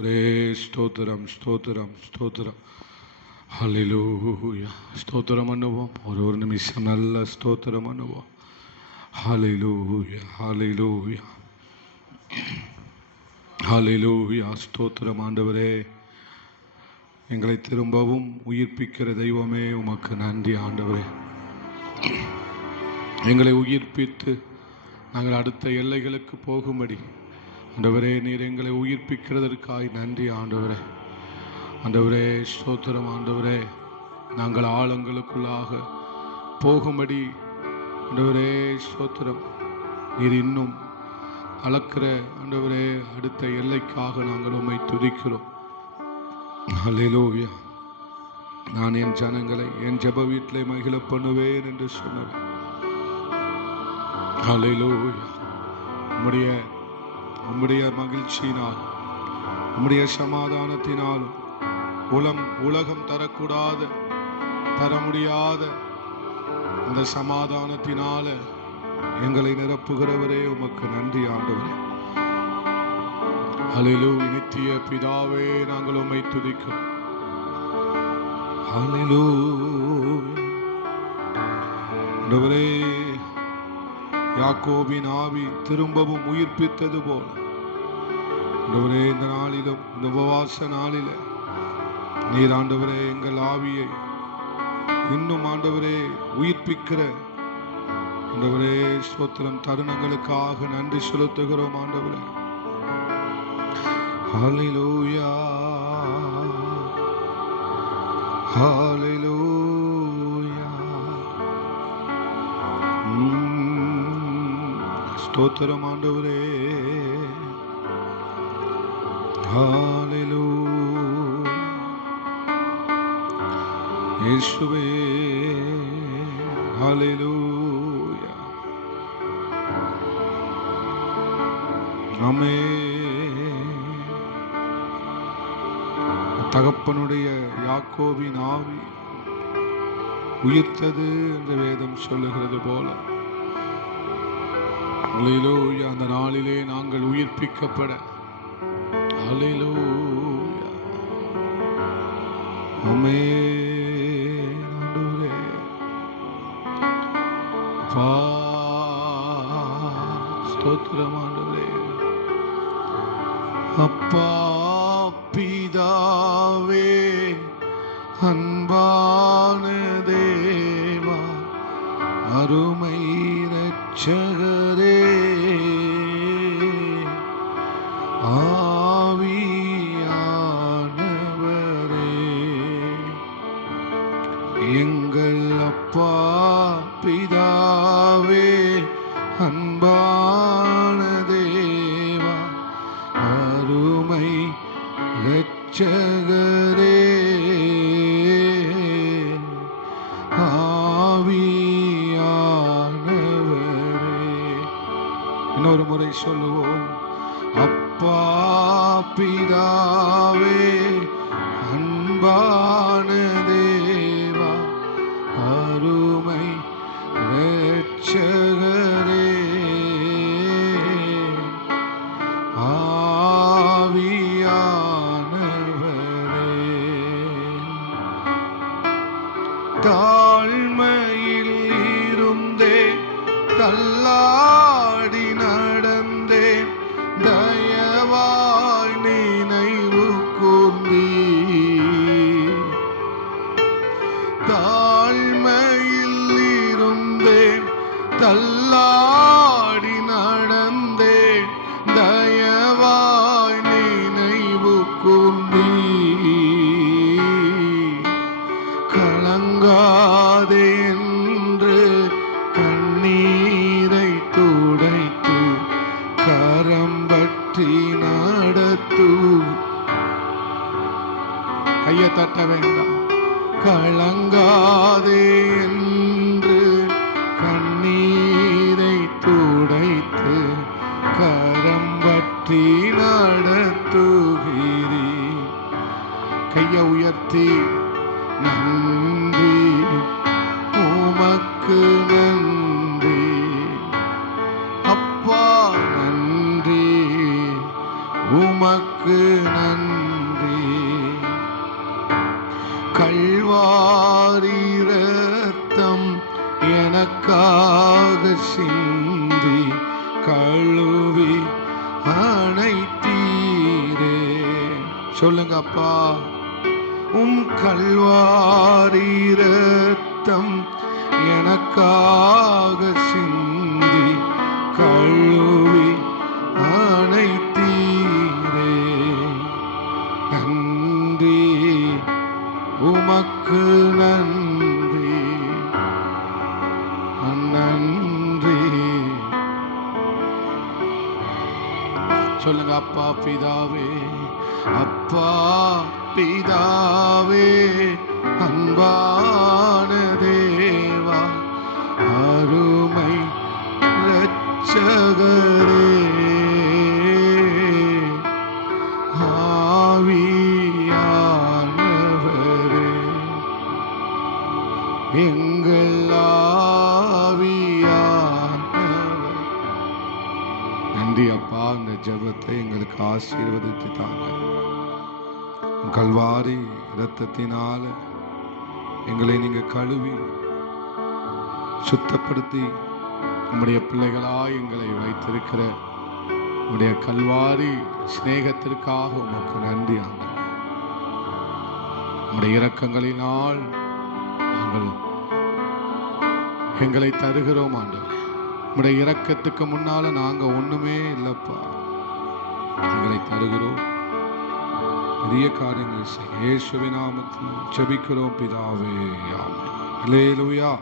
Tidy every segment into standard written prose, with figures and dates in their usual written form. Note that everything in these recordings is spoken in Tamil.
ஒரே ஸ்தோத்திரம் ஸ்தோத்திரம் ஸ்தோத்திரம். ஹல்லேலூயா. ஸ்தோத்திரம் பண்ணுவோம். ஒரு நிமிஷம் நல்ல ஸ்தோத்திரம் பண்ணுவோம். ஹல்லேலூயா ஹல்லேலூயா ஹல்லேலூயா. ஸ்தோத்திரம் ஆண்டவரே, எங்களை திரும்பவும் உயிர்ப்பிக்கிற தெய்வமே, உமக்கு நன்றி ஆண்டவரே. எங்களை உயிர்ப்பித்து நாங்கள் அடுத்த எல்லைகளுக்கு போகும்படி ஆண்டவரே, நீர் எங்களை உயிர்ப்பிக்கிறதற்காய் நன்றி ஆண்டவரே. ஆண்டவரே ஸ்தோத்திரம் ஆண்டவரே, நாங்கள் ஆழங்களுக்குள்ளாக போகும்படி ஆண்டவரே ஸ்தோத்திரம், நீர் இன்னும் அளக்கிற ஆண்டவரே அடுத்த எல்லைக்காக நாங்கள் உம்மை துதிக்கிறோம். ஹல்லேலூயா. நான் என் ஜனங்களை என் ஜெப வீட்டிலே மகிழ பண்ணுவேன் என்று சொன்னவர். ஹல்லேலூயா. உம்முடைய மகிழ்ச்சியினால், உம்முடைய சமாதானத்தினாலும் உலகம் தர முடியாத அந்த சமாதானத்தினால எங்களை நிரப்புகிறவரே, உமக்கு நன்றி ஆண்டவரே. ஹல்லேலூயா. நித்திய பிதாவே, நாங்கள் உம்மை துதிக்கிறோம். ஹல்லேலூயா. ஆண்டவரே, யாக்கோபின் ஆவி திரும்பவும் உயிர்ப்பித்தது போல ஆண்டவரே, இந்த நாளிலும் இந்த உபவாச நாளில நீர் ஆண்டவரே எங்கள் ஆவியை இன்னும் ஆண்டவரே உயிர்ப்பிக்கிற ஆண்டவரே ஸ்தோத்திரம் தருணங்களுக்காக நன்றி செலுத்துகிறோம் ஆண்டவரே. ஹல்லேலூயா ஹல்லேலூயா. ஸ்தோத்திரம் ஆண்டவரே. ஹல்லேலூயா. இயேசுவே ஹல்லேலூயா. ஆமென். தகப்பனுடைய யாக்கோபின் ஆவி உயிர்த்தது என்று வேதம் சொல்லுகிறது போல ஹல்லேலூயா, அந்த நாளிலே நாங்கள் உயிர்ப்பிக்கப்பட ஹல்லேலூயா. ஆமென் ஆண்டவரே. ஸ்தோத்திரம் ஆண்டவரே. அப்பா பிதாவே, அன்பான தேவா, அருமை இரட்சகரே, ஆவியானவரே, எங்கள் அப்பா பிதாவே, அன்பான தேவா, அருமை இரட்சகரே, இன்னொரு முறை சொல்லுவோம். அப்பா பிதாவே, அன்பான தேவா, அருமை இரட்சகரே, ஆவியானவரே, தாழ்மையில் இருந்தே தள்ளாடி நடந்தேன், தயவாய் நினைவு கூர்ந்தீ. தாழ்மையில் இருந்தேன் தள்ளாடி நடந்தேன், தயவாய் நினைவு கூர்ந்தீ. கலங்காதே என்று கண்ணீரை துடைத்து கரம் பற்றி நடத்து. கையை தட்ட வேண்டாம். கலங்காதே என்று கண்ணீரை துடைத்து கரம் பற்றி நடத்துகிறீ. கையை உயர்த்தி நன்றி உமக்கு நன்றி அப்பா, நன்றி உமக்கு நன்றி. சிந்தி கழுவி அணைத்தீரே. சொல்லுங்க அப்பா. கல்வாரி இரத்தம் எனக்காக சிந்தி கழுவி அணைத்தீரே. நன்றி உமக்கு நன்றி நன்றி. சொல்லுங்க அப்பா பிதாவே. அப்பா பிதாவே அன்பான தேவா அருமை இரட்சகரே ஆவியானவரே எங்கள் ஆவியானவர். நன்றி அப்பா. அந்த ஜெபத்தை எங்களுக்கு ஆசீர்வதித்து தாங்க. கல்வாரி இரத்தத்தினால எங்களை நீங்க கழுவி சுத்தப்படுத்தி உம்முடைய பிள்ளைகளாய் எங்களை வைத்திருக்கிற உம்முடைய கல்வாரி சிநேகத்திற்காக உமக்கு நன்றி ஆண்டவரே. உம்முடைய இரக்கங்களினால் நாங்கள் எங்களை தருகிறோம் ஆண்டவரே. உம்முடைய இரக்கத்துக்கு முன்னால நாங்க ஒண்ணுமே இல்லப்பா. எங்களை தருகிறோம். பெரிய காரியங்களை செய்ய இயேசுவின் நாமத்தில் ஜெபிக்கிறோம் பிதாவே. ஆமென். அல்லேலூயா.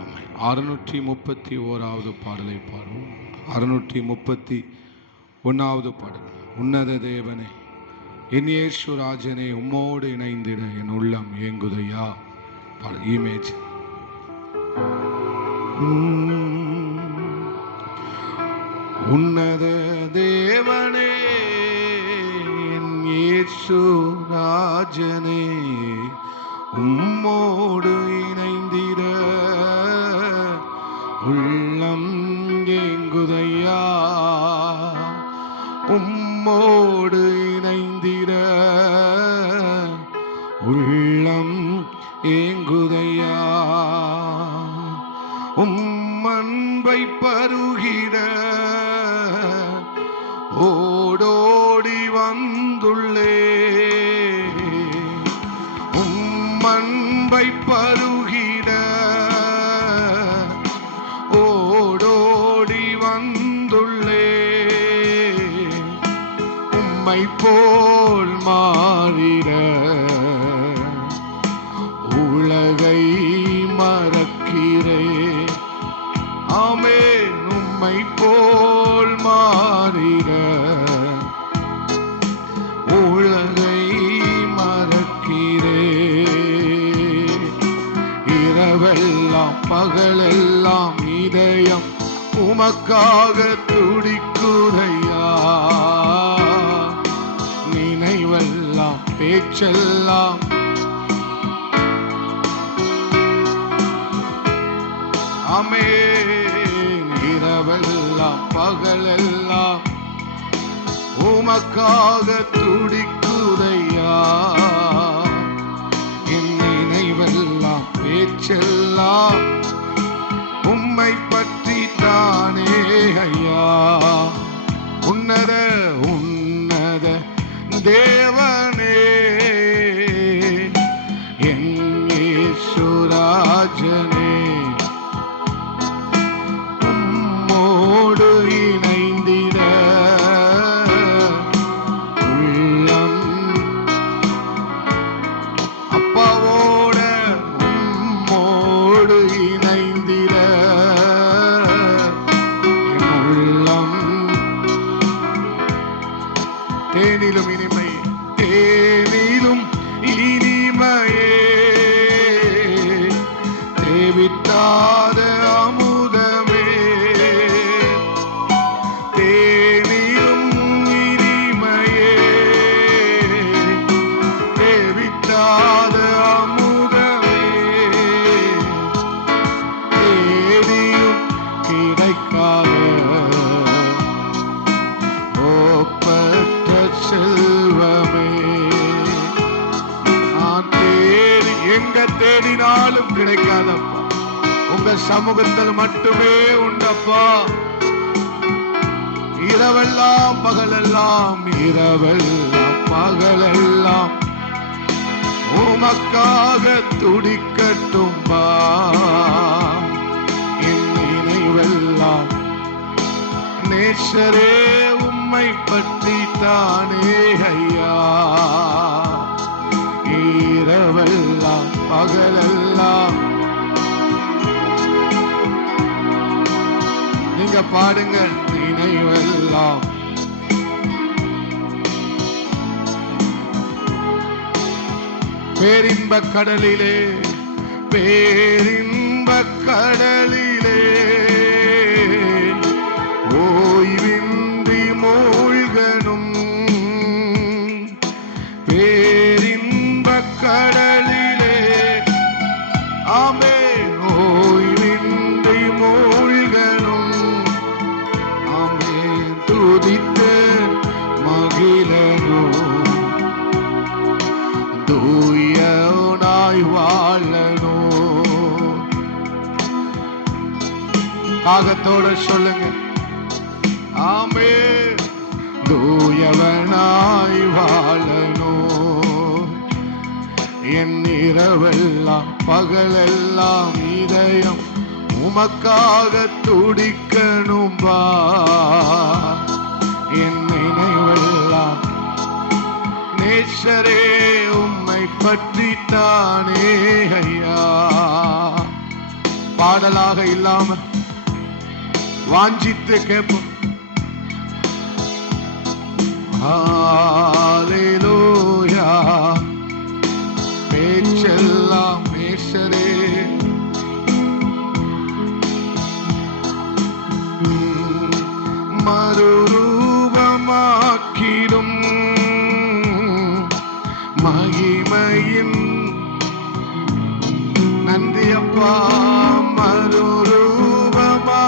ஆமென். 631வது பாடலை பாடுவோம். 631வது பாடல். உன்னத தேவனே என் இயேசு ராஜனே உம்மோடு இணைந்திட என் உள்ளம் ஏங்குதையா. இமேஜ். உன்னத தேவனே இயேசு ராஜனே உம்மோடு இணைந்திட உள்ளம் ஏங்குதையா. உம்மோடு இணைந்திட உள்ளம் ஏங்குதையா. அன்பை பருகிட ஓடோடி வந்துள்ளே. அன்பை பருகிட ஓடோடி வந்துள்ளே. உம்மை போல் மாறிட உலகை மறக்கிறே. ஆமென். உம்மை போல் மாறிட உலகை மறக்கிறே. இரவெல்லாம் பகலெல்லாம் இதயம் உமக்காக துடிக்குதையா. நினைவெல்லாம் பேச்செல்லாம் ஆமென். இரவெல்லாம் பகலெல்லாம் உமக்காக துடிக்குதையா. என் நினைவெல்லாம் பேச்செல்லாம் உம்மை பற்றி தானே ஐயா. உன்னத உன்னத தேவனே என் இயேசு ராஜனே உம்மோடு இணைந்திட உள்ளம். அப்பாவோட உம்மோடு இணைந்திட என் உள்ளம் தேனிலும் இனிமை தேனிலும் இனிமையே. தேவிட்டாத அமுதமே தேனிலும் இனிமையே. தேவிட்டாத அமுதமே தேடியும் கிடைக்காத ஒப்பற்ற செல்வமே. நான் தேடி எங்க தேடினாலும் கிடைக்காதப்பா. உங்க உங்க சமூகத்தில் மட்டுமே உண்டப்பா. இரவெல்லாம் பகலெல்லாம், இரவெல்லாம் பகலெல்லாம் உமக்காக துடிக்கட்டும்பா. என் நினைவெல்லாம் நேசரே உம்மை பற்றி தானே ஐயா. இரவெல்லாம் பகலெல்லாம் நீங்க பாடுங்க. நினைவெல்லாம் பேரின்ப கடலிலே, பேரின்ப கடலிலே ஓய்வின்றி மூழ்கனும், பேரின்ப கடலிலே ஆமென் ஓய்வின்றி மூழ்கனும். ஆமென் துதித்து மகிழனும், தூயனாய் வாழனும். தாகத்தோட சொல்லுங்க. ஆமென் தூயவனாய் வாழனும். என் இரவெல்லாம் பகலெல்லாம் இதயம் உமக்காக துடிக்கணும்பா. என் நினைவெல்லாம் நேசரே உம்மை பற்றி தானே ஐயா. பாடலாக இல்லாம வாஞ்சித்து கேட்போம். ஹல்லேலூயா. பேச்செல்லாம் நேசரே, மறுரூபமாக்கிடும் மகிமையின் நந்தியப்பா. மறுரூபமா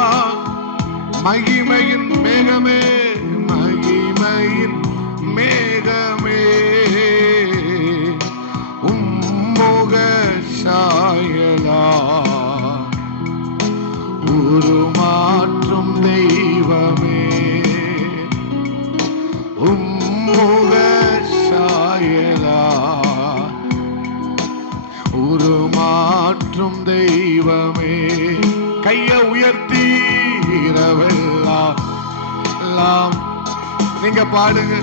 மகிமையின் மேகமே, மகிமையின் மேகமே உம்முக சாயலா உருமாற்றும் தெய்வமே, உம்முக சாயலா உருமாற்றும் தெய்வமே. கையை உயர்த்தி இரவெல்லாம் நீங்க பாடுங்க.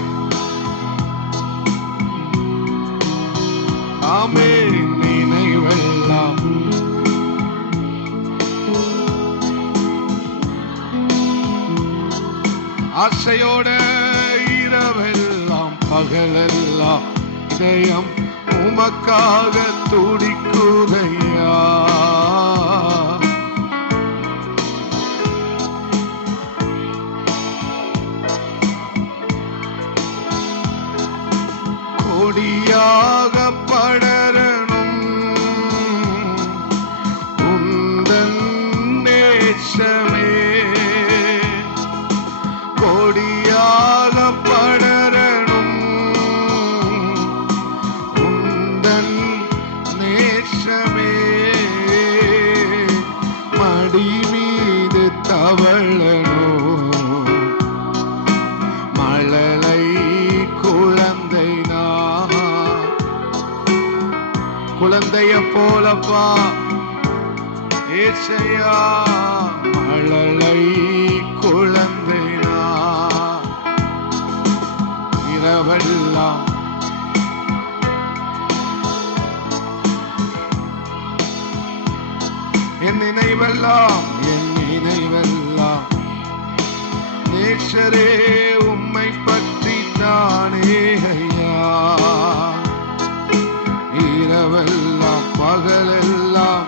ஆமென் நினைவெல்லாம் ஆசையோட இரவெல்லாம் பகலெல்லாம் இதயம் உமக்காக துடிக்குதையா. கொடியாக படரணும் உந்தன் நேசமே, கொடியாக படரணும் உந்தன் நேசமே. மடி மீது தவழணும் மழலை குழந்தை நான், குழந்தைய போலப்பா ஏசையா. மழலை குழந்தை நான் இரவெல்லாம் என் நினைவெல்லாம், என் நினைவெல்லாம் நேசரே உம்மை பற்றி தானே ஐயா. இரவெல்லாம் பகலெல்லாம்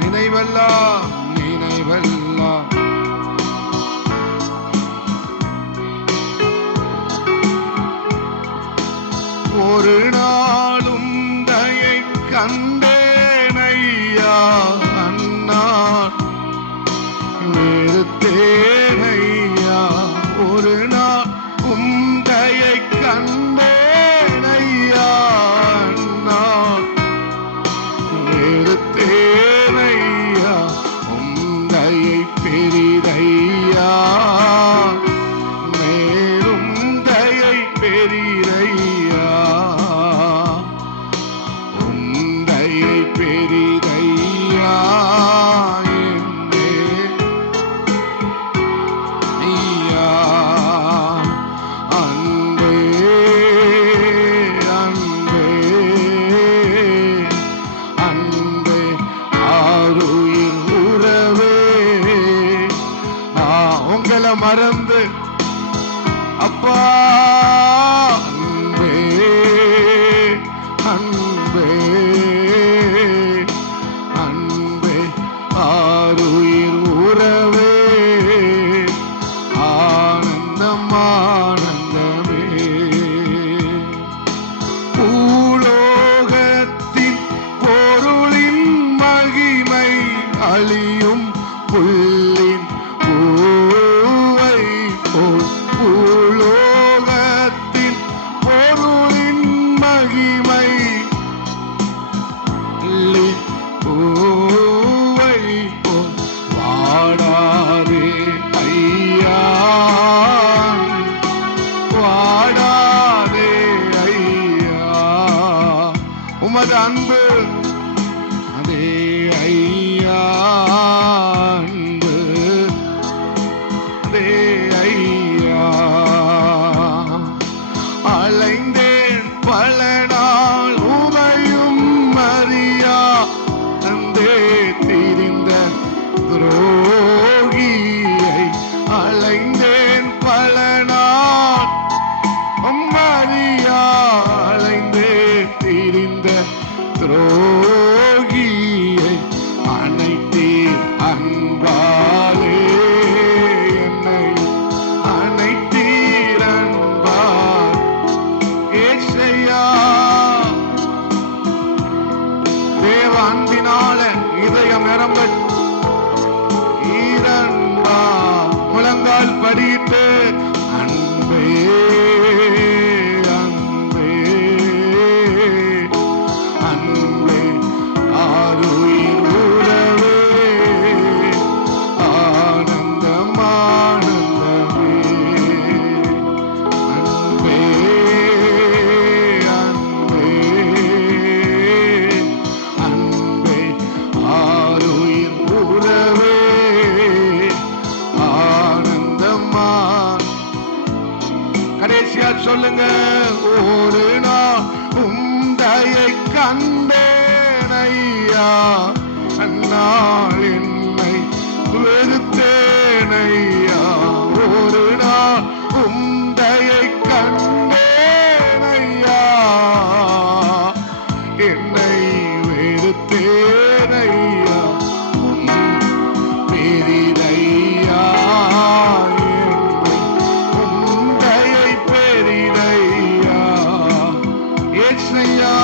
நினைவெல்லாம், நினைவெல்லாம் ஒரு நாளும் தயை கண்டேனையா. அந்நாள் வெறுத்தேனையா. ஒரு நாள் உம் தயை கண்டேனையா. அந்நாள் மறந்து அப்பா அன்பே அன்பே அன்பே ஆருயிர் உறவே ஆனந்தம் ஆனந்தமே பூலோகத்தின் பொருளின் மகிமை அழியும் புல்லின் பூவை போல் பூலோகத்தின் பொருளின் மகிமை பூவை போல் வாடாதே ஐயா வாடாதே ஐயா உமது அன்பு அதே ஐயா அன்பு அதே ஐயா அலைந்தேன் பல நாள் உமையும் மரியா தந்தே திரிந்த துரோகியை அலைந்தேன் பல நாள் மரியா அலைந்தே திரிந்த துரோகியை அனைத்தீர் அன்பாலே என்னை அனைத்தீர் அன்பால் ஏசையா தேவ அன்பினால இதயம் நிரம்ப ஈரன்பா முழங்கால் படியிட்டு அன்பே அன்பே அன்பே ஆருயிர் உறவே ஆனந்தம் ஆனந்தமே அன்பே அன்பே அன்பே ஆருயிர் உறவே ஆனந்தமா கடைசியா சொல்லுங்க ஒரு நாள் உந்தையை கண்டேன் ஐயா அந்நாள் என்னை வெறுத்தேன் ஐயா ஒரு நாள் உந்தையை கண்டேன் ஐயா என்னை வெறுத்தேன் ஐயா பெரிதையா உந்தையை பெரிதையா ஏசையா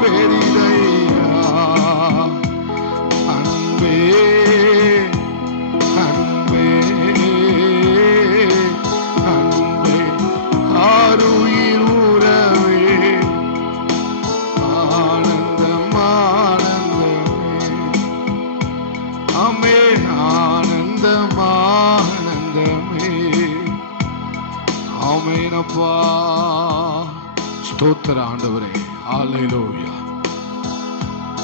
பெரிதையா அன்பே அன்பே அன்பே ஆருயிர் உறவே ஆனந்தம் ஆனந்தமே அமே ஆனந்தம் ஆனந்தமே ஆமெனப்பா ஸ்தோத்திர ஆண்டவரே ஹalleluya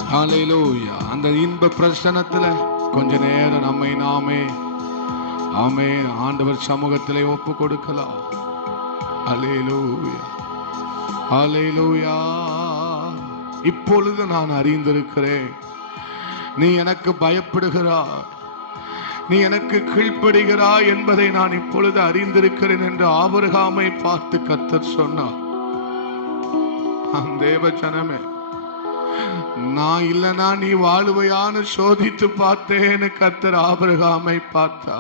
ஹalleluya அந்த இன்ப பிரசன்னத்துல கொஞ்ச நேரம் நம்மை நாமே ஆமென் ஆண்டவர் சமூகத்திலே ஒப்பு கொடுக்கலாம் ஹalleluya ஹalleluya இப்பொழுது நான் அறிந்திருக்கிறேன் நீ எனக்கு பயப்படுகிறாய் நீ எனக்கு கீழ்ப்படுகிறாய் என்பதை நான் இப்பொழுது அறிந்திருக்கிறேன் என்று ஆபிரகாமை பார்த்து கர்த்தர் சொன்னார் தேவ ஜனமே நான் இல்லனா நீ வாழ்வையான சோதித்து பார்த்தேன்னு கர்த்தர் ஆபிரகாமை பார்த்தா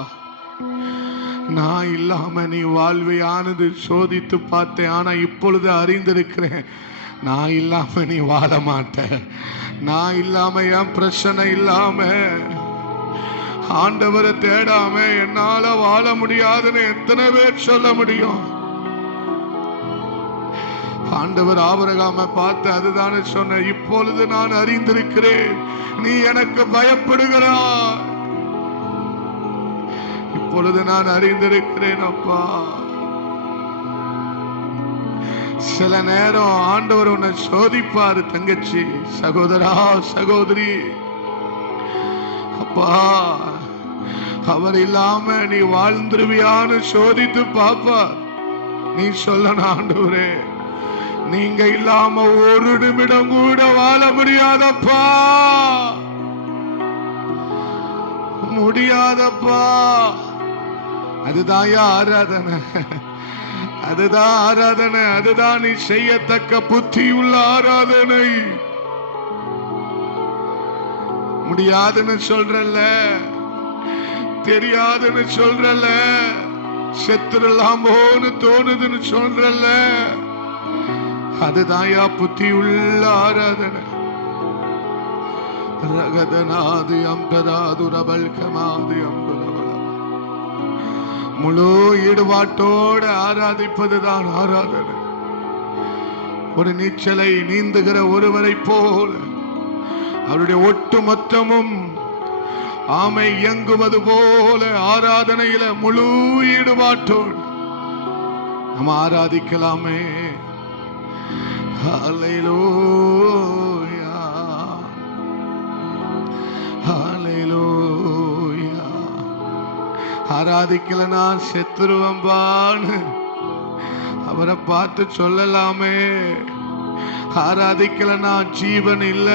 நான் இல்லாம நீ வாழ்வையானது சோதித்து பார்த்தேன் ஆனா இப்பொழுது அறிந்திருக்கிறேன் நான் இல்லாம நீ வாழ மாட்ட நான் இல்லாம என் பிரச்சனை இல்லாம ஆண்டவரை தேடாம என்னால வாழ முடியாதுன்னு எத்தனை பேர் சொல்ல முடியும் ஆண்டவர் ஆபிரகாமை பார்த்து அதுதானே சொன்ன இப்பொழுது நான் அறிந்திருக்கிறேன் நீ எனக்கு பயப்படுகிறாய் இப்பொழுது நான் அறிந்திருக்கிறேன் அப்பா சில நேரம் ஆண்டவர் உன்னை சோதிப்பாரு தங்கச்சி சகோதரா சகோதரி அப்பா அவர் இல்லாம நீ வாழ்ந்துருவியான்னு சோதித்து பாப்பா நீ சொல்லணும் ஆண்டவரே நீங்க இல்லாம ஒரு நிமிடம் கூட வாழ முடியாதப்பா, முடியாதப்பா. அதுதான் ஆராதனை, அதுதான் ஆராதனை, அதுதான் நீ செய்யத்தக்க புத்தியுள்ள ஆராதனை. முடியாதுன்னு சொல்றல்ல, தெரியாதுன்னு சொல்றல்ல, செத்துடலாமோன்னு தோணுதுன்னு சொல்றல்ல, அதுதான் புத்தியுள்ள ஆராதனை. ரகதனாது அம்பராது ரபல்கமாது அம்பரவள முழு ஈடுபாட்டோடு ஆராதிப்பதுதான் ஆராதனை. ஒரு நீச்சலை நீந்துகிற ஒருவரை போல அவருடைய ஒட்டு மொத்தமும் ஆமை இயங்குவது போல ஆராதனையில முழு ஈடுபாட்டோடு நம்ம ஆராதிக்கலாமே. ஹல்லேலூயா, ஹல்லேலூயா. ஆராதிக்கலனா செத்துருவம்பான்னு அவரை பார்த்து சொல்லலாமே. ஆராதிக்கலனா ஜீவன் இல்ல,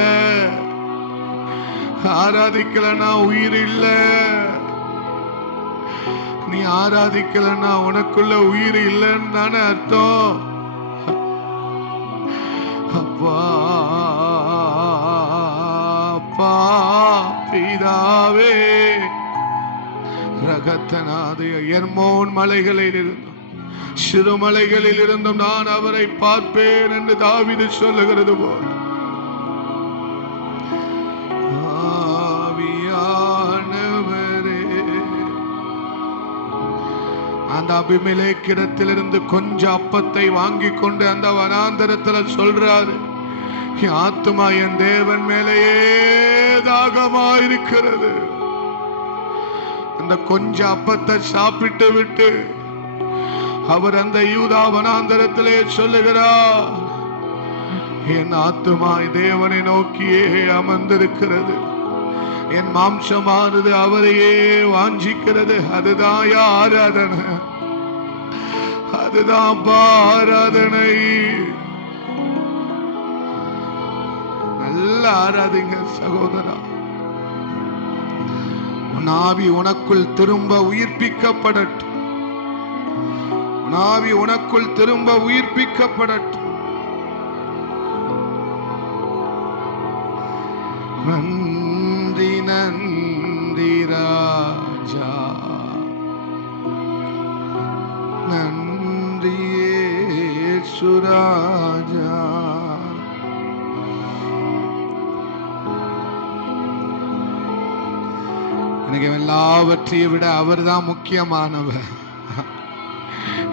ஆராதிக்கலனா உயிர் இல்ல. நீ ஆராதிக்கலனா உனக்குள்ள உயிர் இல்லைன்னு தானே அர்த்தம். அப்பா அப்பா பிதாவே, ரகத்தனாது எர்மோன் மலைகளில் இருந்தும் சிறுமலைகளில் இருந்தும் நான் அவரை பார்ப்பேன் என்று தாவீது சொல்லுகிறது போல், அந்த அபிமெலேக்கிடத்திலிருந்து கொஞ்சம் அப்பத்தை வாங்கி கொண்டு அந்த வனாந்தரத்தில் சொல்றாரு, ஆத்துமா என் தேவன் மேலேயே தாகமா இருக்கிறது. அந்த கொஞ்சம் அப்பத்தை சாப்பிட்டு விட்டு அவர் அந்த யூதா வனாந்தரத்திலே சொல்லுகிறார், என் ஆத்துமா தேவனை நோக்கியே அமர்ந்திருக்கிறது, என் மாம்சமானது அவரையே வாஞ்சிக்கிறது. அதுதான் ஆராதனை, அதுதான் ஆராதனை. நல்ல ஆராதிங்க சகோதரா. உன் ஆவி உனக்குள் திரும்ப உயிர்ப்பிக்கப்படட்டும், உன் ஆவி உனக்குள் திரும்ப உயிர்ப்பிக்கப்படட்டும். நன்றி நன்றி ராஜா, நன்றி இயேசு ராஜா. எனக்கு எல்லாவற்றையும் விட அவர் தான் முக்கியமானவர்.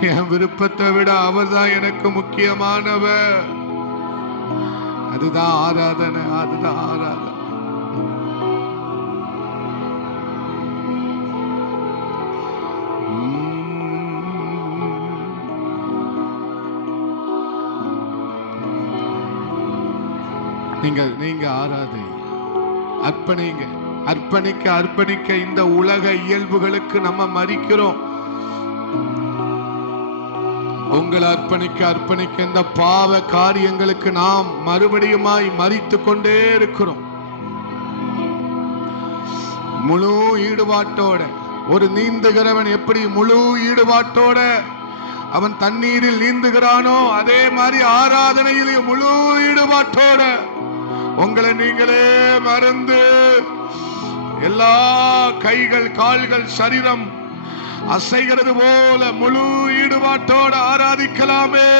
என் விருப்பத்தை விட அவர் தான் எனக்கு முக்கியமானவர். அதுதான் ஆராதனை, அதுதான் ஆராதனை. நீங்க ஆராதை, அர்ப்பணிங்க. அர்ப்பணிக்க அர்ப்பணிக்க இந்த உலக இயல்புகளுக்கு நம்ம மறிக்கிறோம். உங்களை அர்ப்பணிக்க அர்ப்பணிக்க இந்த பாவ காரியங்களுக்கு நாம் மறுபடியுமாய் மறித்து கொண்டே இருக்கிறோம். முழு ஈடுபாட்டோட ஒரு நீந்துகிறவன் எப்படி முழு ஈடுபாட்டோட அவன் தண்ணீரில் நீந்துகிறானோ, அதே மாதிரி ஆராதனையிலே முழு ஈடுபாட்டோட உங்களை நீங்களே மறந்து எல்லா கைகள் கால்கள் சரீரம் அசைகிறது போல முழு ஈடுபாட்டோடு ஆராதிக்கலாமே.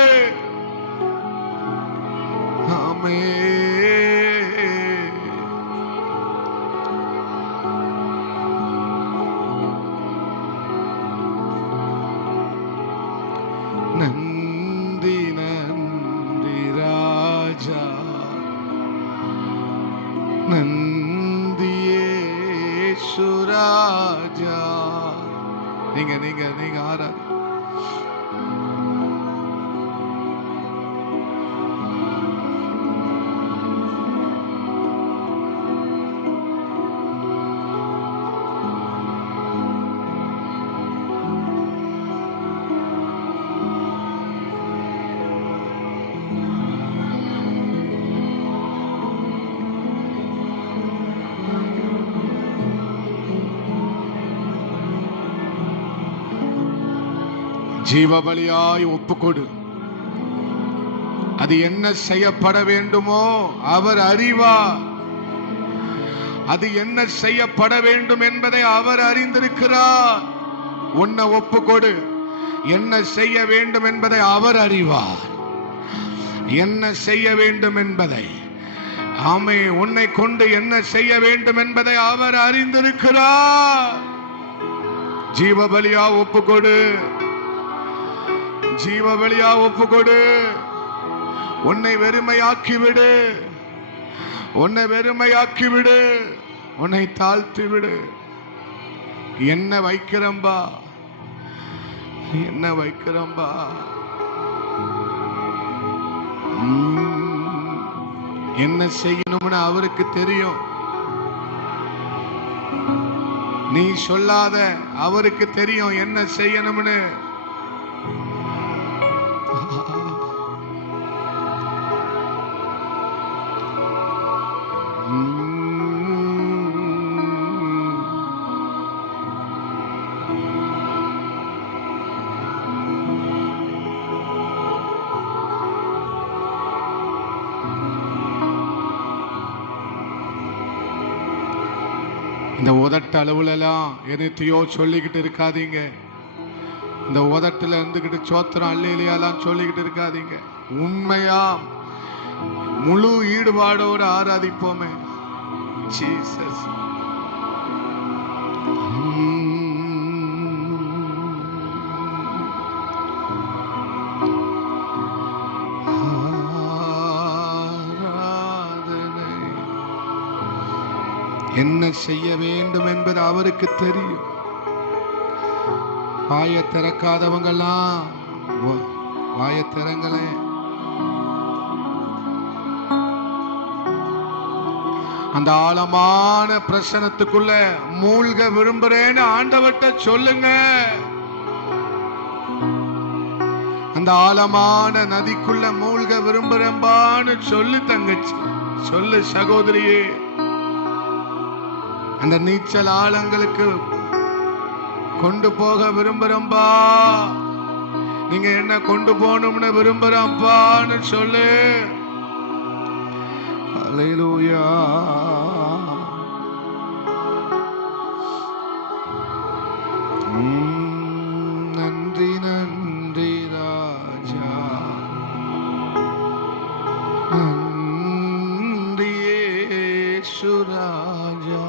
ஆமே. நன்றி நன்றி ராஜா, நன்றி இயேசு ராஜா. நீங்க நீங்க நீங்க ஆராதி. ஜீவபலியாய் ஒப்புக்கொடு. அது என்ன செய்யப்பட வேண்டுமோ அவர் அறிவார். அது என்ன செய்யப்பட வேண்டும் என்பதை அவர் அறிந்திருக்கிறார். உன்னை ஒப்புக்கொடு. என்ன செய்ய வேண்டும் என்பதை அவர் அறிவார். என்ன செய்ய வேண்டும் என்பதை, ஆமே, உன்னை கொண்டு என்ன செய்ய வேண்டும் என்பதை அவர் அறிந்திருக்கிறார். ஜீவபலியா ஒப்புக்கொடு. ஜீவபலியா ஒப்புக்கொடு. உன்னை வெறுமையாக்கிவிடு. உன்னை வெறுமையாக்கிவிடு. உன்னை தாழ்த்தி விடு. என்ன வைக்கிறம்பா, என்ன வைக்கிறம்பா. என்ன செய்யணும்னு அவருக்கு தெரியும். நீ சொல்லாத, அவருக்கு தெரியும் என்ன செய்யணும்னு. இந்த உதட்டு அளவுலாம் என்னத்தையோ சொல்லிக்கிட்டு இருக்காதீங்க. இந்த உதட்டுல இருந்துகிட்டு சோத்திரம் அல்லையிலையெல்லாம் சொல்லிக்கிட்டு இருக்காதீங்க. உண்மையா முழு ஈடுபாடோடு ஆராதிப்போமே. ஜீசஸ். என்ன செய்ய வேண்டும் என்பது அவருக்கு தெரியும். வாயை திறக்காதவங்கெல்லாம் வாயை திறங்களே. அந்த ஆழமான பிரசனத்துக்குள்ள மூழ்க விரும்புறேன்னு ஆண்டவர்ட்ட சொல்லுங்க. அந்த ஆழமான நதிக்குள்ள மூழ்க விரும்புறேன்பான்னு சொல்லு தங்கச்சி, சொல்லு சகோதரியே. அந்த நீச்சல் ஆழங்களுக்கு கொண்டு போக விரும்புறம்பா. நீங்க என்ன கொண்டு போகணும்னு விரும்புறப்பான்னு சொல்லு. அல்லேலூயா. நன்றி நன்றி ராஜா, நன்றி இயேசு ராஜா.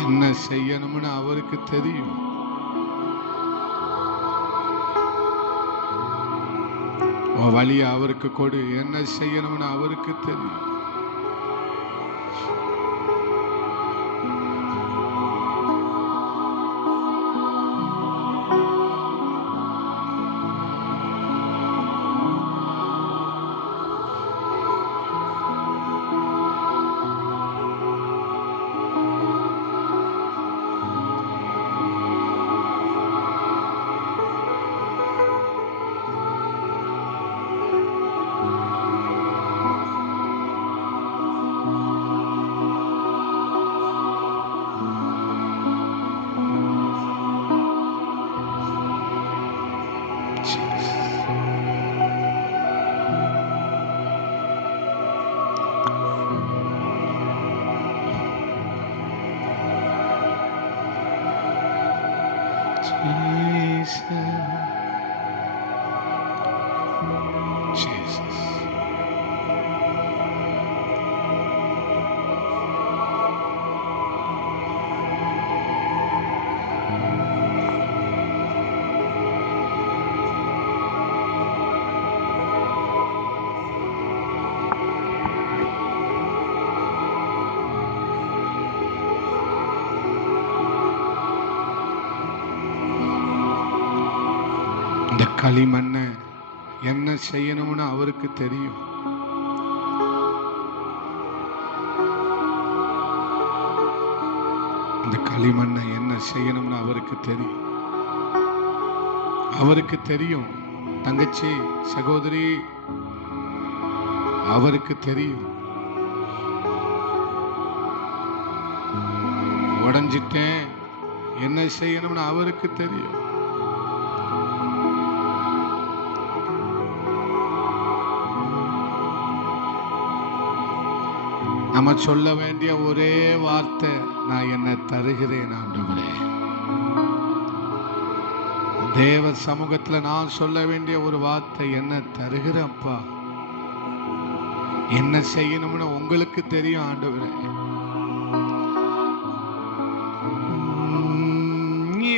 என்ன செய்யணும்னு அவருக்கு தெரியும். வழியை அவருக்கு கொடு. என்ன செய்யணும்னு அவருக்கு தெரியும். களிமண்ணை என்ன செய்யணும்னு அவருக்கு தெரியும். இந்த களிமண்ணை என்ன செய்யணும்னு அவருக்கு தெரியும். அவருக்கு தெரியும். தங்கச்சி, சகோதரி, அவருக்கு தெரியும். உடைஞ்சிட்டேன், என்ன செய்யணும்னு அவருக்கு தெரியும். நம்ம சொல்ல வேண்டிய ஒரே வார்த்தை, நான் என்ன தருகிறேன் ஆண்டவரே. தேவ சமூகத்துல நான் சொல்ல வேண்டிய ஒரு வார்த்தை, என்ன தருகிறப்பா. என்ன செய்யணும்னு உங்களுக்கு தெரியும் ஆண்டவரே.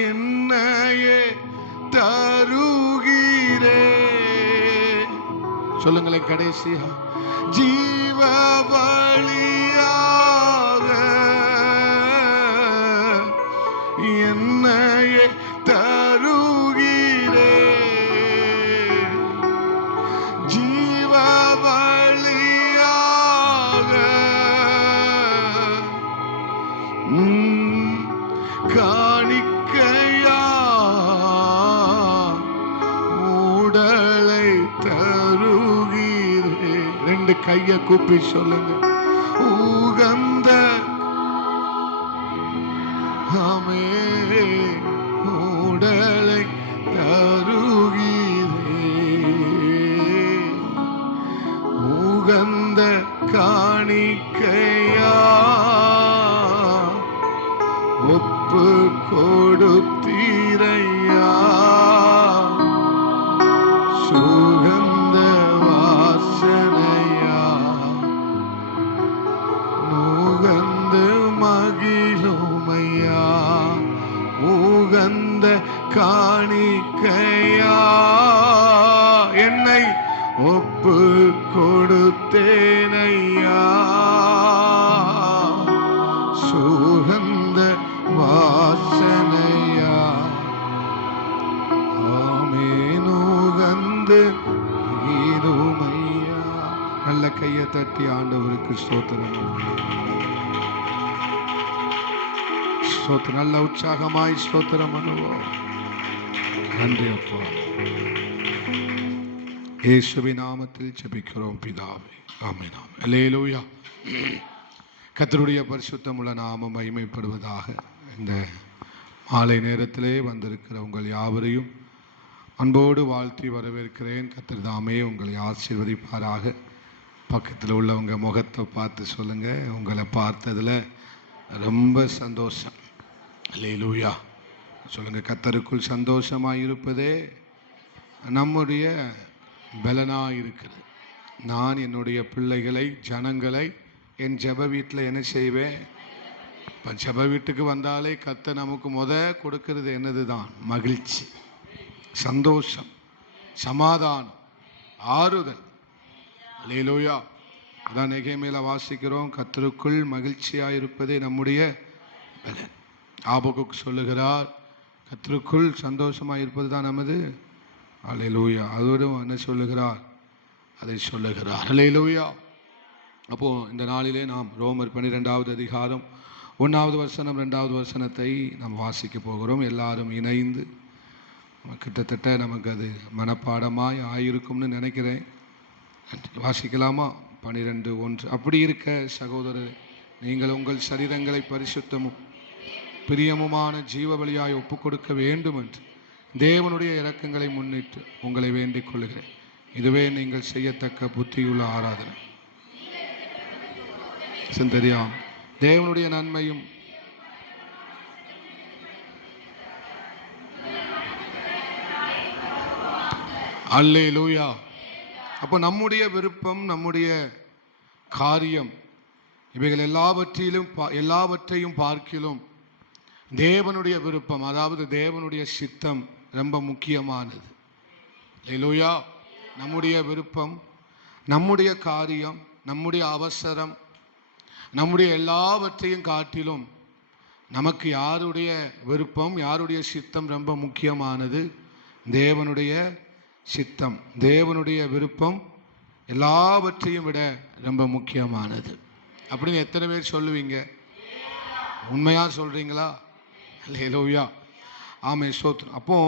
என்னையே தருகிறே. சொல்லுங்களேன் கடைசியா, ஜீவ பலியாக என்னையே தருகிறே. ஜீவ பலியாக காணிக்கையா உடலை தருகிறே. ரெண்டு கையை கூப்பி சொல்லுங்க, உகந்த ஆமே உடலை தருகிறே. உகந்த காணிக்கையா ஒப்பு கொடுத்தீரையா. சுகந்த வாசனையா நுகர்ந்து மகிழுமையா. உகந்த காணிக்கையா என்னை ஒப்பு கொடுத்தேனையா. சுகந்த வாசனையா ஆமேனுகந்து இருமையா. நல்ல கையை தட்டி ஆண்டவருக்கு ஸ்தோத்திரம். நல்ல உற்சாகமாய் ஸ்தோத்திரம் பண்ணுவோம். நன்றி அப்பா. இயேசுவின் நாமத்தில் ஜெபிக்கிறோம் பிதாவே, ஆமென். அல்லேலூயா. கர்த்தருடைய பரிசுத்தமுள்ள நாமம் மகிமைப்படுவதாக. இந்த மாலை நேரத்திலே வந்திருக்கிற உங்கள் யாவரையும் அன்போடு வாழ்த்தி வரவேற்கிறேன். கர்த்தர் தாமே உங்களை ஆசீர்வதிப்பாராக. பக்கத்தில் உள்ளவங்க முகத்தை பார்த்து சொல்லுங்க, உங்களை பார்த்ததில் ரொம்ப சந்தோஷம். அல்லேலூயா சொல்லுங்க. கர்த்தருக்குள் சந்தோஷமாக இருப்பதே நம்முடைய பலனாக இருக்கிறது. நான் என்னுடைய பிள்ளைகளை, ஜனங்களை என் ஜெப வீட்டில் என்ன செய்வேன்? இப்போ ஜெப வீட்டுக்கு வந்தாலே கர்த்தர் நமக்கு கொடுக்கிறது என்னது தான்? மகிழ்ச்சி, சந்தோஷம், சமாதானம், ஆறுதல். அல்லேலூயா. அதான் நெகேமியால வாசிக்கிறோம், கர்த்தருக்குள் மகிழ்ச்சியாக இருப்பதே நம்முடைய பலன். ஆபகுக்கு சொல்லுகிறார், கர்த்தருக்குள் சந்தோஷமாக இருப்பது தான் நமது. அல்லேலூயா. அதோடு என்ன சொல்லுகிறார்? அதை சொல்லுகிறார். அல்லேலூயா. அப்போது இந்த நாளிலே நாம் ரோமர் 12வது அதிகாரம் 1வது வசனம் 2வது வசனத்தை நாம் வாசிக்க போகிறோம். எல்லாரும் இணைந்து. கிட்டத்தட்ட நமக்கு அது மனப்பாடமாய் ஆயிருக்கும்னு நினைக்கிறேன். வாசிக்கலாமா? 12:1. அப்படி இருக்க சகோதரர், நீங்கள் உங்கள் சரீரங்களை பரிசுத்தமும் பிரியமுமான ஜீவ பலியாய் ஒப்புக் கொடுக்க வேண்டும் என்று தேவனுடைய இரக்கங்களை முன்னிட்டு உங்களை வேண்டிக் கொள்கிறேன். இதுவே நீங்கள் செய்யத்தக்க புத்தியுள்ள ஆராதனை. தெரியாம் தேவனுடைய நன்மையும் அல்லேலூயா. அப்போ நம்முடைய விருப்பம், நம்முடைய காரியம், இவைகள் எல்லாவற்றையும் பார்க்கிலும் தேவனுடைய விருப்பம், அதாவது தேவனுடைய சித்தம் ரொம்ப முக்கியமானது. அல்லேலூயா. நம்முடைய விருப்பம், நம்முடைய காரியம், நம்முடைய அவசரம், நம்முடைய எல்லாவற்றையும் காட்டிலும் நமக்கு யாருடைய விருப்பம், யாருடைய சித்தம் ரொம்ப முக்கியமானது? தேவனுடைய சித்தம். தேவனுடைய விருப்பம் எல்லாவற்றையும் விட ரொம்ப முக்கியமானது அப்படின்னு எத்தனை பேர் சொல்லுவீங்க? உண்மையா சொல்றீங்களா? அல்லேலூயா, ஆமென், ஸ்தோத்திரம். அப்போ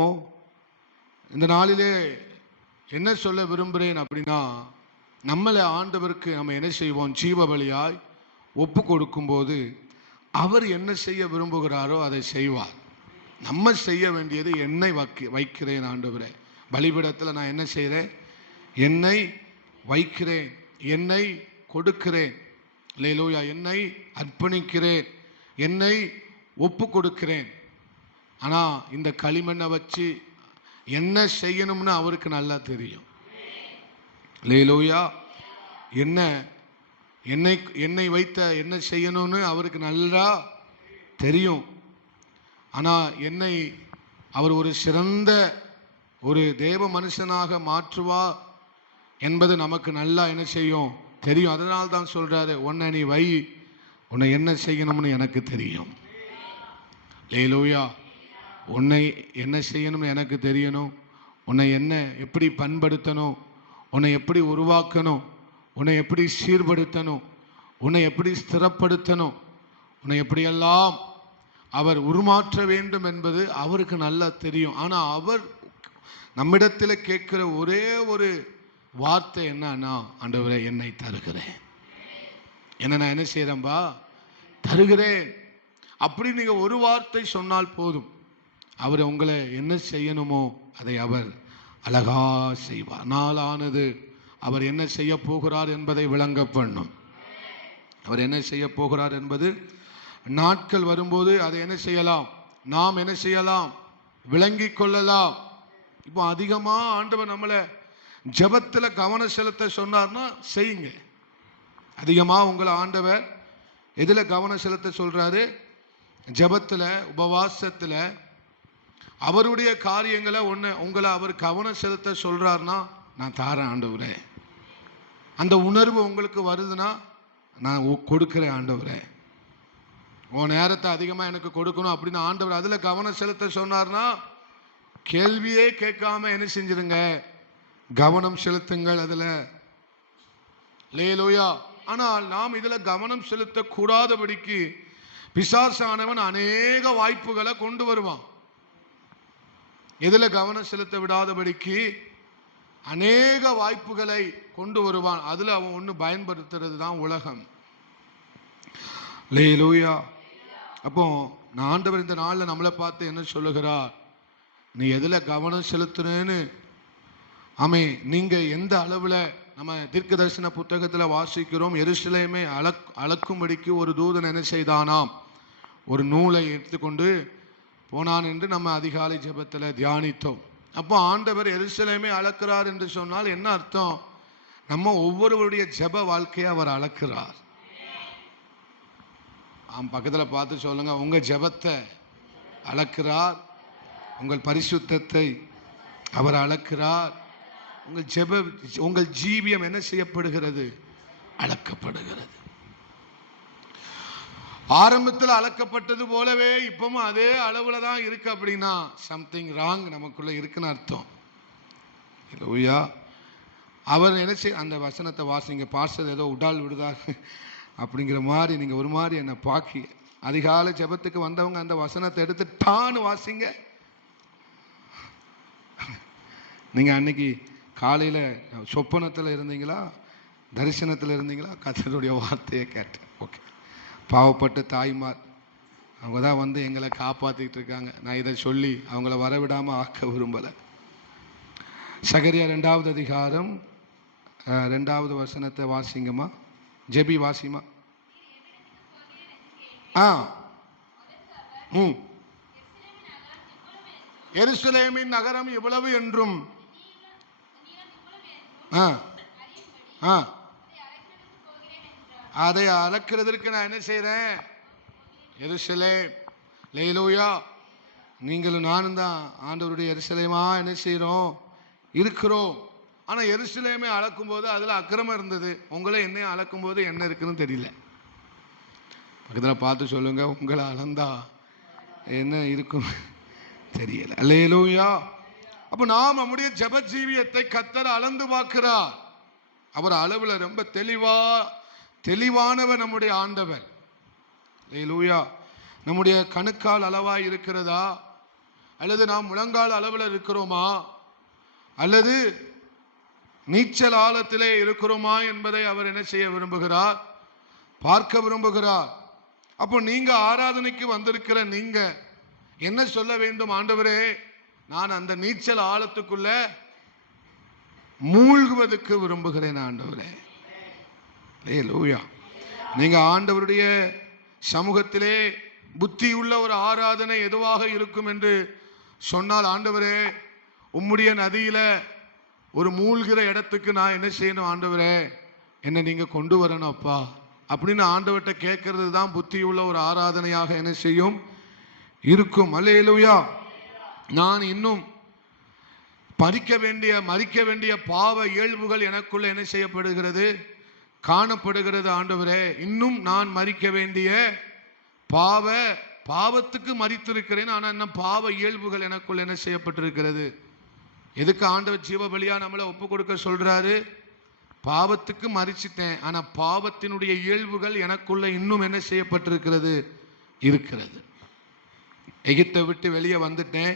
இந்த நாளிலே என்ன சொல்ல விரும்புகிறேன் அப்படின்னா, நம்மளை ஆண்டவருக்கு நம்ம என்ன செய்வோம்? ஜீவ பலியாய் ஒப்பு கொடுக்கும்போது அவர் என்ன செய்ய விரும்புகிறாரோ அதை செய்வார். நம்ம செய்ய வேண்டியது என்னை வைக்கிறேன் ஆண்டவரே, பலிபீடத்தில் நான் என்ன செய்கிறேன்? என்னை வைக்கிறேன், என்னை கொடுக்கிறேன், அல்லேலூயா, என்னை அர்ப்பணிக்கிறேன், என்னை ஒப்பு கொடுக்கிறேன். ஆனால் இந்த களிமண்ணை வச்சு என்ன செய்யணும்னு அவருக்கு நல்லா தெரியும். அல்லேலூயா, என்னை வைத்த என்ன செய்யணும்னு அவருக்கு நல்லா தெரியும். ஆனால் என்னை அவர் ஒரு சிறந்த ஒரு தேவ மனுஷனாக மாற்றுவா என்பது நமக்கு நல்லா என்ன செய்யும்? தெரியும். அதனால தான் சொல்றாரு, உன்னை நீ வை, உன்னை என்ன செய்யணும்னு எனக்கு தெரியும். அல்லேலூயா, உன்னை என்ன செய்யணும்னு எனக்கு தெரியணும். உன்னை என்ன எப்படி பண்படுத்தணும், உன்னை எப்படி உருவாக்கணும், உன்னை எப்படி சீர்படுத்தணும், உன்னை எப்படி ஸ்திரப்படுத்தணும், உன்னை எப்படியெல்லாம் அவர் உருமாற்ற வேண்டும் என்பது அவருக்கு நல்லா தெரியும். ஆனால் அவர் நம்மிடத்தில் கேட்கிற ஒரே ஒரு வார்த்தை என்னன்னா, ஆண்டவரே என்னை தருகிறேன். என்ன நான் என்ன செய்கிறேன்பா? தருகிறேன். அப்படி நீங்கள் ஒரு வார்த்தை சொன்னால் போதும், அவர் உங்களை என்ன செய்யணுமோ அதை அவர் அழகா செய்வார். நாளானது அவர் என்ன செய்ய போகிறார் என்பதை விளங்க பண்ணும். அவர் என்ன செய்ய போகிறார் என்பது நாட்கள் வரும்போது அதை என்ன செய்யலாம்? நாம் என்ன செய்யலாம்? விளங்கி கொள்ளலாம். இப்போ அதிகமாக ஆண்டவர் நம்மளை ஜெபத்தில் கவனம் செலுத்த சொன்னார்னா செய்யுங்க. அதிகமாக உங்களை ஆண்டவர் எதில் கவனம் செலுத்த சொல்றாரு? ஜெபத்தில், உபவாசத்தில், அவருடைய காரியங்களை உங்களை அவர் கவனம் செலுத்த சொல்றாருன்னா நான் தாரேன் ஆண்டவரே. அந்த உணர்வு உங்களுக்கு வருதுன்னா நான் கொடுக்கிறேன் ஆண்டவரே. உன் நேரத்தை அதிகமாக எனக்கு கொடுக்கணும் அப்படின்னு ஆண்டவர் அதில் கவனம் செலுத்த சொன்னார்னா கேள்வியே கேட்காம என்ன செஞ்சிருங்க? கவனம் செலுத்துங்கள் அதில். அல்லேலூயா. ஆனால் நாம் இதில் கவனம் செலுத்த கூடாதபடிக்கு பிசாசானவன் அநேக வாய்ப்புகளை கொண்டு வருவான். இதில் கவனம் செலுத்த விடாதபடிக்கு அநேக வாய்ப்புகளை கொண்டு வருவான். அதில் அவன் ஒன்று பயன்படுத்துறது தான் உலகம். அல்லேலூயா. அப்போ நான் ஆண்டவர் இந்த நாளில் நம்மளை பார்த்து என்ன சொல்லுகிறார்? நீ எதில் கவனம் செலுத்துறேன்னு. ஆமே, நீங்கள் எந்த அளவில் நம்ம தீர்க்க தரிசன புத்தகத்தில் வாசிக்கிறோம், எருசலேமை அளக்கும்படிக்கு ஒரு தூதன் என்ன செய்தானாம்? ஒரு நூலை எடுத்துக்கொண்டு போனான் என்று நம்ம அதிகாலை ஜெபத்தில் தியானித்தோம். அப்போ ஆண்டவர் எருசலேமை அளக்கிறார் என்று சொன்னால் என்ன அர்த்தம்? நம்ம ஒவ்வொருவருடைய ஜெப வாழ்க்கையை அவர் அளக்கிறார். பக்கத்தில் பார்த்து சொல்லுங்க, உங்க ஜெபத்தை அளக்கிறார், உங்கள் பரிசுத்தத்தை அவர் அளக்கிறார். உங்கள் ஜீவியம் என்ன செய்யப்படுகிறது? அளக்கப்படுகிறது. ஆரம்பத்தில் அளக்கப்பட்டது போலவே இப்பவும் அதே அளவுல தான் இருக்கு அப்படின்னா சம்திங் ராங் நமக்குள்ள இருக்குன்னு அர்த்தம். இல்லையா? அவர் என்ன செய்ய, அந்த வசனத்தை வாசிங்க. பாஸ்டர் ஏதோ உடால் விடுதா அப்படிங்கிற மாதிரி நீங்கள் ஒரு மாதிரி என்னை பாக்கி அதிகாலை ஜெபத்துக்கு வந்தவங்க அந்த வசனத்தை எடுத்து டான்னு வாசிங்க. நீங்கள் அன்னைக்கு காலையில் சொப்பனத்தில் இருந்தீங்களா, தரிசனத்தில் இருந்தீங்களா? கர்த்தருடைய வார்த்தையை கேட்டேன். ஓகே, பாவப்பட்ட தாய்மார் அவங்க தான் வந்து எங்களை காப்பாற்றிக்கிட்டு இருக்காங்க. நான் இதை சொல்லி அவங்கள வரவிடாமல் ஆக்க விரும்பலை. சகரியா 2வது அதிகாரம் 2வது வசனத்தை வாசிங்கம்மா. ஜெபி வாசிமா. எருசலேமின் நகரம் இவ்வளவு என்றும் அதை அளக்கிறதுக்கு நான் என்ன செய்றேன்? எருசலேம். அல்லேலூயா. நீங்களும் நானும் தான் ஆண்டவருடைய எருசலேமா என்ன செய்கிறோம்? இருக்கிறோம். ஆனால் எருசலேமை அளக்கும் போது அதில் அக்கிரமம் இருந்தது. உங்களை என்னையும் அளக்கும் போது என்ன இருக்குன்னு தெரியல. பக்கத்தில் பார்த்து சொல்லுங்க, உங்களை அளந்தா என்ன இருக்கும் தெரியல. அல்லேலூயா. அப்ப நாம் நம்முடைய ஜெப ஜீவியத்தை கர்த்தர் அளந்து பார்க்கிறார். அவர் அளவுல ரொம்ப தெளிவானவர் நம்முடைய ஆண்டவர். அல்லேலூயா. நம்முடைய கணுக்கால் அளவாய் இருக்கிறதா, அல்லது நாம் முழங்கால் அளவில் இருக்கிறோமா, அல்லது நீச்சல் ஆழத்திலே இருக்கிறோமா என்பதை அவர் என்ன செய்ய விரும்புகிறார்? பார்க்க விரும்புகிறார். அப்போ நீங்க ஆராதனைக்கு வந்திருக்கிற நீங்க என்ன சொல்ல வேண்டும்? ஆண்டவரே, நான் அந்த நீச்சல் ஆழத்துக்குள்ள மூழ்குவதற்கு விரும்புகிறேன் ஆண்டவரே. அல்லேலூயா. நீங்க ஆண்டவருடைய சமூகத்திலே புத்தியுள்ள ஒரு ஆராதனை எதுவாக இருக்கும் என்று சொன்னால், ஆண்டவரே, உம்முடைய நதியில ஒரு மூழ்கிற இடத்துக்கு நான் என்ன செய்யணும் ஆண்டவரே, என்னை நீங்க கொண்டு வரணும் அப்பா அப்படின்னு ஆண்டவர்கிட்ட கேட்கறது தான் புத்தியுள்ள ஒரு ஆராதனையாக என்ன செய்யும் இருக்கும். அல்லேலூயா. நான் இன்னும் மறிக்க வேண்டிய பாவ இயல்புகள் எனக்குள்ள என்ன செய்யப்படுகிறது? காணப்படுகிறது ஆண்டவரே. இன்னும் நான் மறிக்க வேண்டிய பாவத்துக்கு மறித்திருக்கிறேன். ஆனால் என்ன பாவ இயல்புகள் எனக்குள்ள என்ன செய்யப்பட்டிருக்கிறது? எதுக்கு ஆண்டவர் ஜீவ பலியா நம்மளை ஒப்பு கொடுக்க சொல்றாரு? பாவத்துக்கு மறிச்சிட்டேன், ஆனா பாவத்தினுடைய இயல்புகள் எனக்குள்ள இன்னும் என்ன செய்யப்பட்டிருக்கிறது? இருக்கிறது. எகிப்தை விட்டு வெளியே வந்துட்டேன்,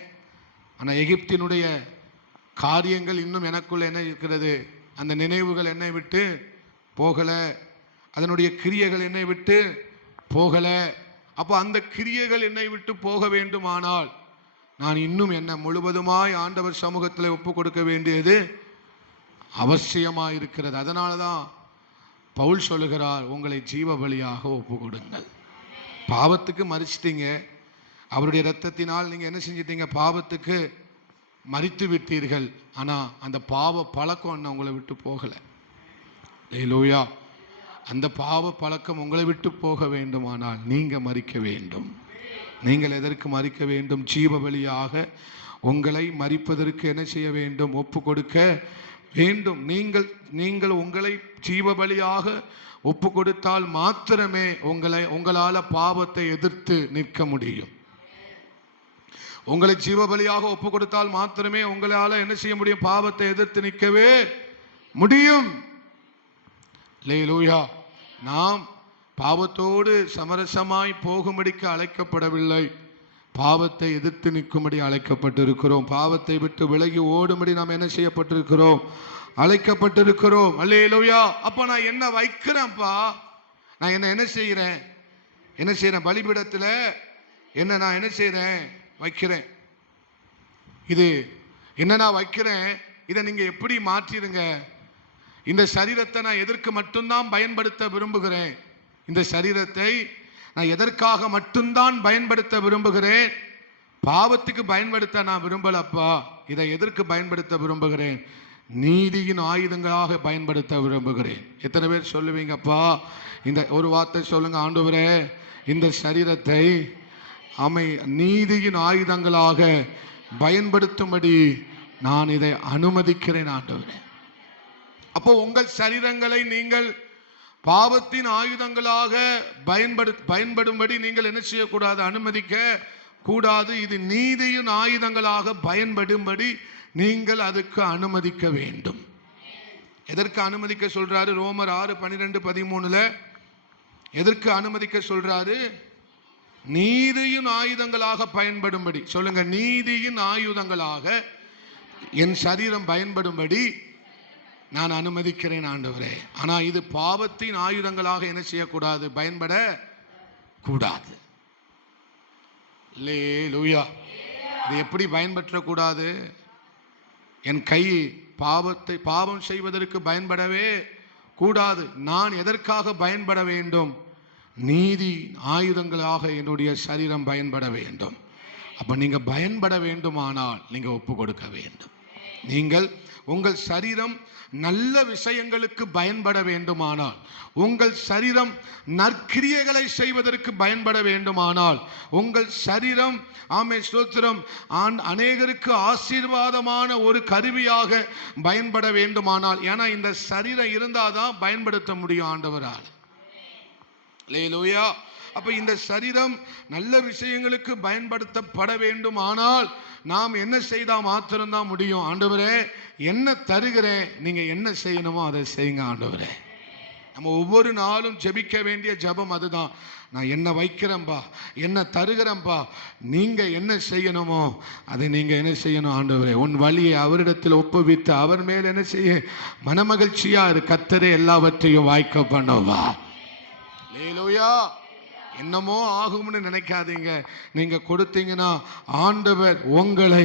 ஆனா எகிப்தினுடைய காரியங்கள் இன்னும் எனக்குள்ள என்ன இருக்கிறது? அந்த நினைவுகள் என்னை விட்டு போகல, அதனுடைய கிரியைகள் என்னை விட்டு போகல. அப்போ அந்த கிரியைகள் என்னை விட்டு போக வேண்டுமானால் நான் இன்னும் என்ன முழுவதுமாய் ஆண்டவர் சமூகத்தில் ஒப்பு கொடுக்க வேண்டியது அவசியமாக இருக்கிறது. அதனால தான் பவுல் சொல்லுகிறார், உங்களை ஜீவ பலியாக ஒப்பு கொடுங்கள். பாவத்துக்கு மறிச்சிட்டீங்க, அவருடைய இரத்தத்தினால் நீங்கள் என்ன செஞ்சிட்டீங்க? பாவத்துக்கு மறித்து விட்டீர்கள். ஆனால் அந்த பாவ பழக்கம் என்ன உங்களை விட்டு போகலை. அல்லேலூயா. அந்த பாவ பழக்கம் உங்களை விட்டு போக வேண்டுமானால் நீங்கள் மறிக்க வேண்டும். நீங்கள் எதற்கு மறிக்க வேண்டும்? ஜீவ பலியாக உங்களை மறிப்பதற்கு என்ன செய்ய வேண்டும்? ஒப்பு கொடுக்க வேண்டும். நீங்கள் உங்களை ஜீவ பலியாக ஒப்பு கொடுத்தால் மாத்திரமே உங்களால் பாவத்தை எதிர்த்து நிற்க முடியும். உங்களை ஜீவ பலியாக ஒப்பு கொடுத்தால் மாத்திரமே உங்களால் என்ன செய்ய முடியும்? பாவத்தை எதிர்த்து நிற்கவே முடியும். அல்லேலூயா. நாம் பாவத்தோடு சமரசமாய் போகும்படிக்கு அழைக்கப்படவில்லை, பாவத்தை எதிர்த்து நிற்கும்படி அழைக்கப்பட்டிருக்கிறோம். பாவத்தை விட்டு விலகி ஓடும்படி நாம் என்ன செய்யப்பட்டிருக்கிறோம்? அழைக்கப்பட்டிருக்கிறோம். அல்லேலூயா. அப்ப நான் என்ன வைக்கிறேன்ப்பா? நான் என்ன செய்யறேன்? பலிபீடத்தில் நான் என்ன செய்யறேன்? வைக்கிறேன். இது என்ன நான் வைக்கிறேன்? இதை நீங்க எப்படி மாற்றிடுங்க? இந்த சரீரத்தை நான் எதற்கு மட்டும்தான் பயன்படுத்த விரும்புகிறேன்? இந்த சரீரத்தை நான் எதற்காக மட்டும்தான் பயன்படுத்த விரும்புகிறேன்? பாவத்துக்கு பயன்படுத்த நான் விரும்பலப்பா. இதை எதற்கு பயன்படுத்த விரும்புகிறேன்? நீதியின் ஆயுதங்களாக பயன்படுத்த விரும்புகிறேன். எத்தனை பேர் சொல்லுவீங்கப்பா? இந்த ஒரு வார்த்தை சொல்லுங்க, ஆண்டவரே, இந்த சரீரத்தை நீதியின் ஆயுதங்களாக பயன்படுத்தும்படி நான் இதை அனுமதிக்கிறேன் ஆண்டவரே. அப்போ உங்கள் சரீரங்களை நீங்கள் பாவத்தின் ஆயுதங்களாக பயன்படும்படி நீங்கள் என்ன செய்யக்கூடாது? அனுமதிக்க கூடாது. இது நீதியின் ஆயுதங்களாக பயன்படும்படி நீங்கள் அதுக்கு அனுமதிக்க வேண்டும். எதற்கு அனுமதிக்க சொல்றாரு? ரோமர் 6:12-13 எதற்கு அனுமதிக்க சொல்றாரு? நீதியின் ஆயுதங்களாக பயன்படும்படி. சொல்லுங்க, நீதியின் ஆயுதங்களாக என் சரீரம் பயன்படும்படி நான் அனுமதிக்கிறேன் ஆண்டவரே. ஆனா இது பாவத்தின் ஆயுதங்களாக என்ன செய்யக்கூடாது? பயன்பட கூடாது. அல்லேலூயா. இது எப்படி பயன்பற்றக்கூடாது? என் கை பாவம் செய்வதற்கு பயன்படவே கூடாது. நான் எதற்காக பயன்பட வேண்டும்? நீதி ஆயுதங்களாக என்னுடைய சரீரம் பயன்பட வேண்டும். அப்ப நீங்க பயன்பட வேண்டுமானால் நீங்க ஒப்பு கொடுக்க வேண்டும். நீங்கள் உங்கள் சரீரம் நல்ல விஷயங்களுக்கு பயன்பட வேண்டுமானால், உங்கள் சரீரம் நற்கிரியைகளை செய்வதற்கு பயன்பட வேண்டுமானால், உங்கள் சரீரம் ஸ்தோத்திரம் அநேகருக்கு ஆசீர்வாதமான ஒரு கருவியாக பயன்பட வேண்டுமானால், ஏன்னா இந்த சரீரம் இருந்தாதான் பயன்படுத்த முடியும் ஆண்டவரால். அல்லேலூயா. அப்ப இந்த சரீரம் நல்ல விஷயங்களுக்கு பயன்படுத்தப்பட வேண்டும். ஆனால் நாம் என்ன செய்தா மாத்திரம்தான் முடியும். ஆண்டவரே என்ன தருகிறேன், நீங்க என்ன செய்யணுமோ அதை செய்யுங்க ஆண்டவரே. நம்ம ஒவ்வொரு நாளும் ஜெபிக்க வேண்டிய ஜெபம் அதுதான். நான் என்ன வைக்கிறேன்பா, என்ன தருகிறேன்பா, நீங்க என்ன செய்யணுமோ அதை நீங்க என்ன செய்யணும் ஆண்டவரே. உன் வழியை அவரிடத்தில் ஒப்புவித்து அவர் மேல் என்ன செய்ய மனமகிழ்ச்சியா இரு. கர்த்தரே எல்லாவற்றையும் வாய்க்க பண்ணுவா. அல்லேலூயா. என்னமோ ஆகும்னு நினைக்காதீங்க. நீங்க கொடுத்தீங்கன்னா ஆண்டவர் உங்களை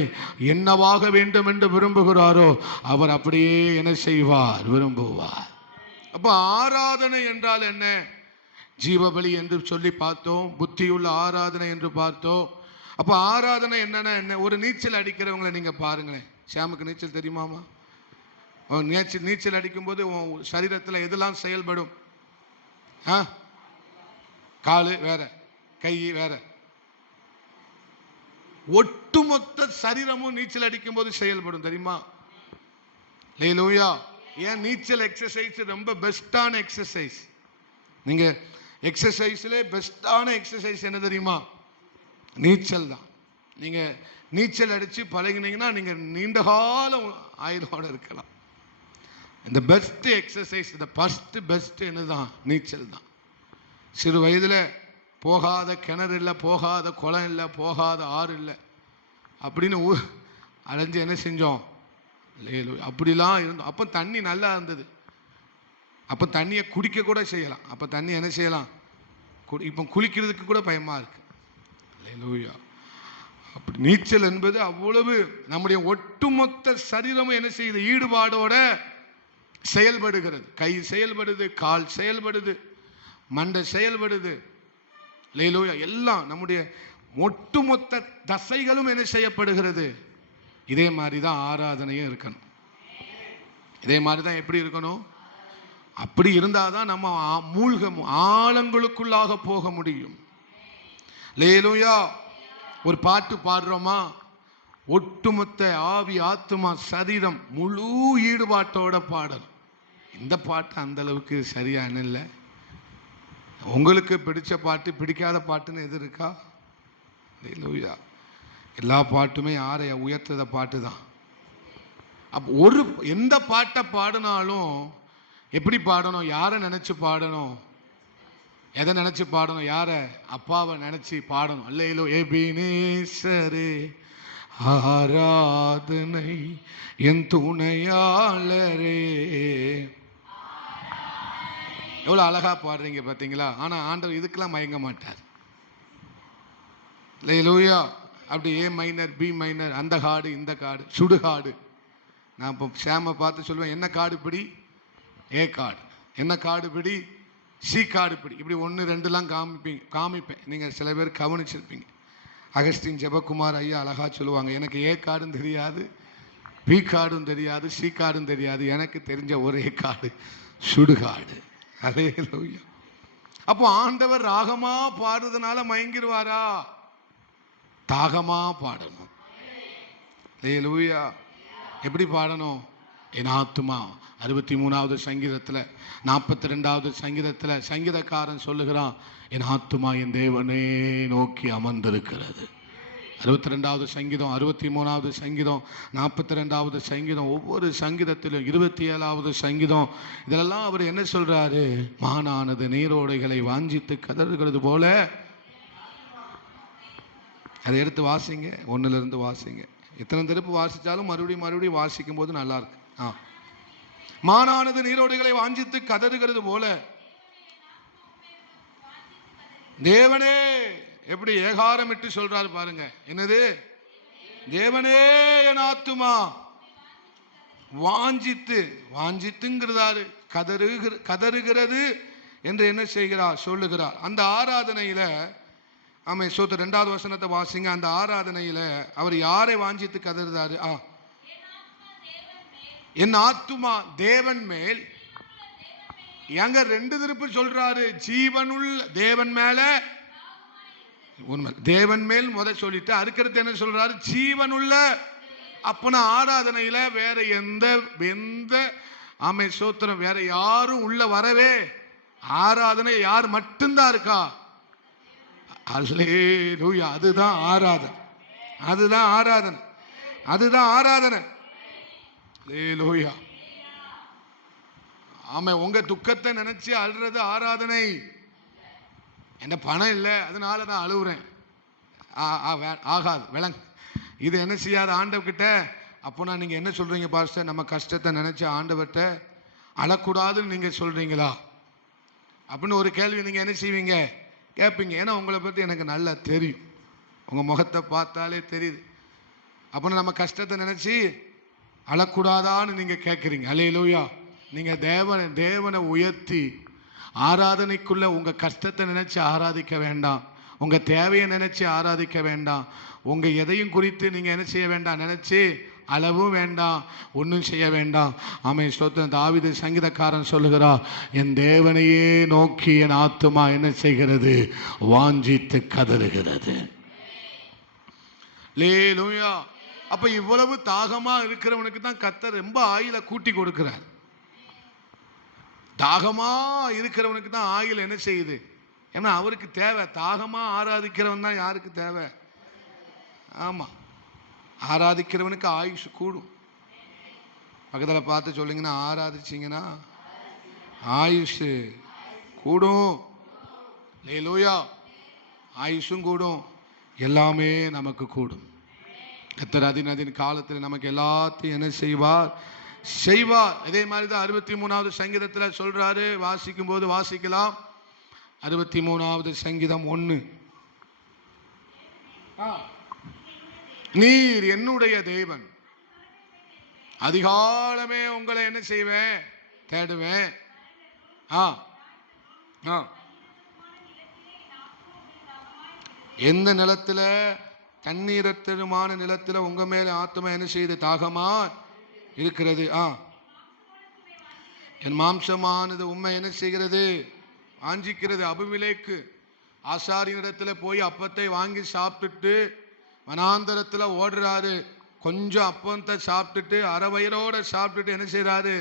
என்னவாக வேண்டும் என்று விரும்புகிறாரோ அவர் அப்படியே என்ன செய்வார், விரும்புவார். அப்ப ஆராதனை என்றால் என்ன? ஜீவபலி என்று சொல்லி பார்த்தோம், புத்தியுள்ள ஆராதனை என்று பார்த்தோம். அப்ப ஆராதனை என்னன்னா என்ன? ஒரு நீச்சல் அடிக்கிறவங்களை நீங்க பாருங்களேன். ஷாமுக்கு நீச்சல் தெரியுமாமா? நீச்சல் அடிக்கும் போது சரீரத்தில் எதெல்லாம் செயல்படும்? காலு வேற, கை வேற, ஒட்டுமொத்த சரீரமும் நீச்சல் அடிக்கும் போது செயல்படும் தெரியுமா? அல்லேலூயா. ஏன் நீச்சல் எக்ஸசைஸ் ரொம்ப பெஸ்டான எக்ஸசைஸ். நீங்க எக்ஸசைஸ்ல பெஸ்டான எக்ஸசைஸ் என்ன தெரியுமா? நீச்சல் தான். நீங்க நீச்சல் அடிச்சு பழகினீங்கன்னா நீங்க நீண்ட காலம் ஆயுளோட இருக்கலாம். இந்த பெஸ்ட் எக்ஸசைஸ், இந்த ஃபர்ஸ்ட் பெஸ்ட் என்னதான்? நீச்சல் தான். சிறு வயதில் போகாத கிணறு இல்லை, போகாத குளம் இல்லை, போகாத ஆறு இல்லை அப்படின்னு அலைஞ்சு என்ன செஞ்சோம்? அப்படிலாம் இருந்தோம். அப்போ தண்ணி நல்லா இருந்தது. அப்போ தண்ணியை குடிக்க கூட செய்யலாம். அப்போ தண்ணி என்ன செய்யலாம்? இப்போ குளிக்கிறதுக்கு கூட பயமா இருக்கு. அல்லேலூயா. அப்படி நீச்சல் என்பது அவ்வளவு நம்முடைய ஒட்டுமொத்த சரீரமும் என்ன செய்யுது? ஈடுபாடோட செயல்படுகிறது. கை செயல்படுது, கால் செயல்படுது, மண்டை செயல்படுது. அல்லேலூயா. எல்லாம் நம்முடைய ஒட்டுமொத்த தசைகளும் என்ன செய்யப்படுகிறது? இதே மாதிரி தான் ஆராதனையும் இருக்கணும். இதே மாதிரி தான் எப்படி இருக்கணும்? அப்படி இருந்தாதான் நம்ம ஆழங்களுக்குள்ளாக போக முடியும். அல்லேலூயா. ஒரு பாட்டு பாடுறோமா, ஒட்டுமொத்த ஆவி ஆத்துமா சரீரம் முழு ஈடுபாட்டோட பாடல். இந்த பாட்டு அந்த அளவுக்கு சரியான இல்லை. உங்களுக்கு பிடிச்ச பாட்டு, பிடிக்காத பாட்டுன்னு எது இருக்கா? அல்லேலூயா. எல்லா பாட்டுமே யாரை உயர்த்தத பாட்டு தான். அப்போ எந்த பாட்டை பாடினாலும் எப்படி பாடணும்? யாரை நினைச்சு பாடணும்? எதை நினைச்சு பாடணும்? யாரை? அப்பாவை நினைச்சு பாடணும். அல்லேலூ. எபினேசரே ஆராதனை என் துணையாளரே. எவ்வளவு அழகா பாடுறீங்க பார்த்தீங்களா? ஆனா ஆண்டவர் இதுக்கெல்லாம் மயங்க மாட்டார். அல்லேலூயா. அப்படி ஏ மைனர், பி மைனர், அந்த காடு, இந்த காடு, சுடுகாடு. நான் இப்போ ஷாமை பார்த்து சொல்லுவேன், என்ன காடு பிடி? ஏ காடு. என்ன காடு பிடி? சி காடு பிடி. இப்படி 1 2லாம் காமிப்பேன். நீங்கள் சில பேர் கவனிச்சிருப்பீங்க. அகஸ்டின் ஜெபக்குமார் ஐயா அழகா சொல்லுவாங்க, எனக்கு ஏ காடும் தெரியாது, பி காடும் தெரியாது, சி காடும் தெரியாது, எனக்கு தெரிஞ்ச ஒரே காடு சுடுகாடு. அல்லேலூயா. அப்போ ஆண்டவர் ராகமா பாடுறதுனால மயங்கிடுவாரா? தாகமா பாடணும். அல்லேலூயா. எப்படி பாடணும்? என் ஆத்துமா 63வது சங்கீதத்தில் 42வது சங்கீதத்தில் சங்கீதக்காரன் சொல்லுகிறான், என் ஆத்துமா என் தேவனே நோக்கி அமர்ந்திருக்கிறது. 62வது சங்கீதம், 63வது சங்கீதம், 42வது சங்கீதம், ஒவ்வொரு சங்கீதத்திலும் 27வது சங்கீதம், இதெல்லாம் அவர் என்ன சொல்றாரு? மானானது நீரோடைகளை வாஞ்சித்து கதறுகிறது போல. அதை எடுத்து வாசிங்க, 1லிருந்து வாசிங்க. எத்தனை திருப்பு வாசித்தாலும் மறுபடியும் வாசிக்கும் போது நல்லா இருக்கு. மானானது நீரோடைகளை வாஞ்சித்து கதறுகிறது போல தேவனே. எப்படி ஏகாரமிட்டு சொல்றாரு பாருங்க. என்னது? தேவனே என் ஆத்துமா வாஞ்சித்துங்கிறாரு, கதறுகிறது என்று என்ன செய்கிறார்? சொல்லுகிறார். அந்த ஆராதனையில ஆமே சோத்து 2வது வசனத்தை வாசிங்க. அந்த ஆராதனையில அவர் யாரை வாஞ்சித்து கதறுதாரு? என் ஆத்துமா தேவன் மேல். எங்க 2 திருப்பு சொல்றாரு? ஜீவனுள்ள தேவன் மேல. உண்மை தேவன் மேல் முத சொல்லிட்டு அடுக்கிறது என்ன சொல்றாரு? ஜீவனுள்ள. அப்பனா ஆராதனையில வேற எந்த ஆமை சோத்திரம் வேற யாரும் உள்ள வரவே. ஆராதனை யார் மட்டும்தான் இருக்கா? அல்லேலூயா. அதுதான் ஆராதனை, அதுதான் ஆராதனை, அதுதான் ஆராதனை. அல்லேலூயா. ஆமா, உங்க துக்கத்தை நினைச்சு அழுறது ஆராதனை. என்ன பணம் இல்லை அதனால நான் அழுவுறேன், ஆகாது, விளங்க. இது என்ன செய்யாத ஆண்டவர்கிட்ட. அப்போனா நீங்க என்ன சொல்றீங்க பாஸ்டர்? நம்ம கஷ்டத்தை நினைச்சு ஆண்டவர்கிட்ட அழக்கூடாதுன்னு நீங்க சொல்றீங்களா அப்படின்னு ஒரு கேள்வி நீங்க என்ன செய்வீங்க? கேட்பீங்க. ஏன்னா உங்களை பற்றி எனக்கு நல்லா தெரியும், உங்கள் முகத்தை பார்த்தாலே தெரியுது. அப்போ நம்ம கஷ்டத்தை நினச்சி அழக்கூடாதான்னு நீங்கள் கேட்குறீங்க. அல்லேலூயா. நீங்கள் தேவனை உயர்த்தி ஆராதனைக்குள்ளே உங்கள் கஷ்டத்தை நினச்சி ஆராதிக்க வேண்டாம், உங்கள் தேவையை நினச்சி ஆராதிக்க வேண்டாம், உங்கள் எதையும் குறித்து நீங்கள் என்ன செய்ய வேண்டாம், நினச்சி அளவும் வேண்டாம், ஒன்றும் செய்ய வேண்டாம். ஆமென், ஸ்தோத்திரம். தாவீது சங்கீதக்காரன் சொல்லுகிறார், என் தேவனையே நோக்கி என் ஆத்துமா என்ன செய்கிறது? வாஞ்சித்து கதறுகிறது. அல்லேலூயா. அப்ப இவ்வளவு தாகமா இருக்கிறவனுக்கு தான் கர்த்தர் ரொம்ப ஆயில கூட்டி கொடுக்கிறார். தாகமா இருக்கிறவனுக்கு தான் ஆயில் என்ன செய்யுது? ஏன்னா அவருக்கு தேவை. தாகமா ஆராதிக்கிறவன் தான் யாருக்கு தேவை? ஆமா, ஆராதிக்கிறவனுக்கு ஆயுஷ் கூடும். பக்கத்தில் பார்த்து சொல்லுங்கன்னா, ஆராதிச்சிங்கன்னா ஆயுஷ் கூடும். அல்லேலூயா. ஆயுஷும் கூடும், எல்லாமே நமக்கு கூடும். கர்த்தர் அதின் காலத்தில் நமக்கு எல்லாத்தையும் என்ன செய்வார்? செய்வார். இதே மாதிரி தான் 63வது சங்கீதத்தில் சொல்றாரு. வாசிக்கும் போது வாசிக்கலாம். 63வது சங்கீதம் 1. நீர் என்னுடைய தேவன், அதிகாலமே உங்களை என்ன செய்வேன்? தேடுவேன். எந்த நிலத்துல? தண்ணீரற்றமான நிலத்துல உங்க மேல ஆத்மா என்ன செய்து? தாகமா இருக்கிறது. என் மாம்சமானது உண்மை என்ன செய்கிறது? வாஞ்சிக்கிறது. அபிமெலேக்கு ஆசாரியனிடத்துல போய் அப்பத்தை வாங்கி சாப்பிட்டுட்டு வனாந்தரத்துல ஓடுறாரு. கொஞ்சம் அப்பத்தை சாப்பிட்டுட்டு அரை வயிறோட சாப்பிட்டுட்டு என்ன செய்யறாரு?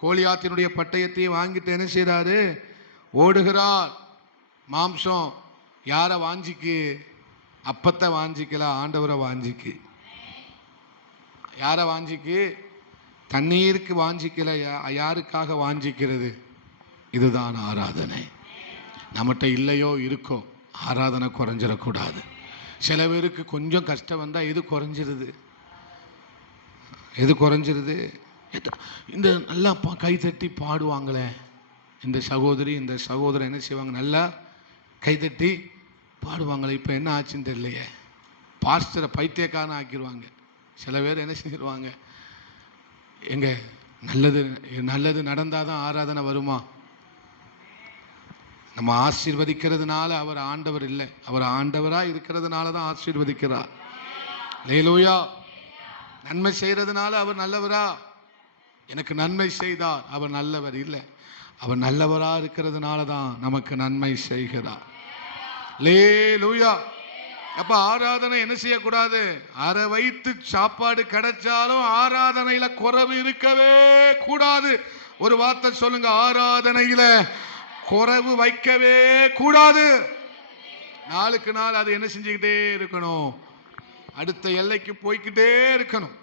கோலியாத்தினுடைய பட்டயத்தையும் வாங்கிட்டு என்ன செய்யறாரு? ஓடுகிறார். மாம்சம் யார வாஞ்சிக்கு? அப்பத்தை வாஞ்சிக்கல, ஆண்டவரை வாஞ்சிக்கு. யார வாஞ்சிக்கு? தண்ணீருக்கு வாஞ்சிக்கல, யாருக்காக வாஞ்சிக்கிறது? இதுதான் ஆராதனை. நம்மகிட்ட இல்லையோ இருக்கோ, ஆராதனை குறைஞ்சிடக்கூடாது. சில பேருக்கு கொஞ்சம் கஷ்டம் வந்தா எது குறைஞ்சிருது? எது குறைஞ்சிருது? இந்த நல்லா கைத்தட்டி பாடுவாங்களே இந்த சகோதரி இந்த சகோதரன் என்ன செய்வாங்க? நல்லா கைத்தட்டி பாடுவாங்களே. இப்போ என்ன ஆச்சுன்னு தெரியலையே, பாஸ்டரை பைத்தியக்காரன் ஆக்கிடுவாங்க. சில பேர் என்ன செஞ்சிருவாங்க? எங்க நல்லது நடந்தாதான் ஆராதனை வருமா? நம்ம ஆசீர்வதிக்கிறதுனால அவர் ஆண்டவர் இல்லை, அவர் ஆண்டவரா இருக்கிறதுனால தான் ஆசீர்வதிக்கிறார். அல்லேலூயா. நன்மை செய்யறதுனால அவர் நல்லவரா? எனக்கு நன்மை செய்தார், அவர் நல்லவர் இல்லை, அவர் நல்லவரா இருக்கிறதுனால தான் நமக்கு நன்மை செய்கிறார். அல்லேலூயா. அப்ப ஆராதனை என்ன செய்யக்கூடாது? அரை வயிற்று சாப்பாடு கிடைச்சாலும் ஆராதனையில குறைவு இருக்கவே கூடாது. ஒரு வார்த்தை சொல்லுங்க, ஆராதனையில குறைவு வைக்கவே கூடாது. நாளுக்கு நாள் அது என்ன செஞ்சுக்கிட்டே இருக்கணும்? அடுத்த எல்லைக்கு போய்கிட்டே இருக்கணும்.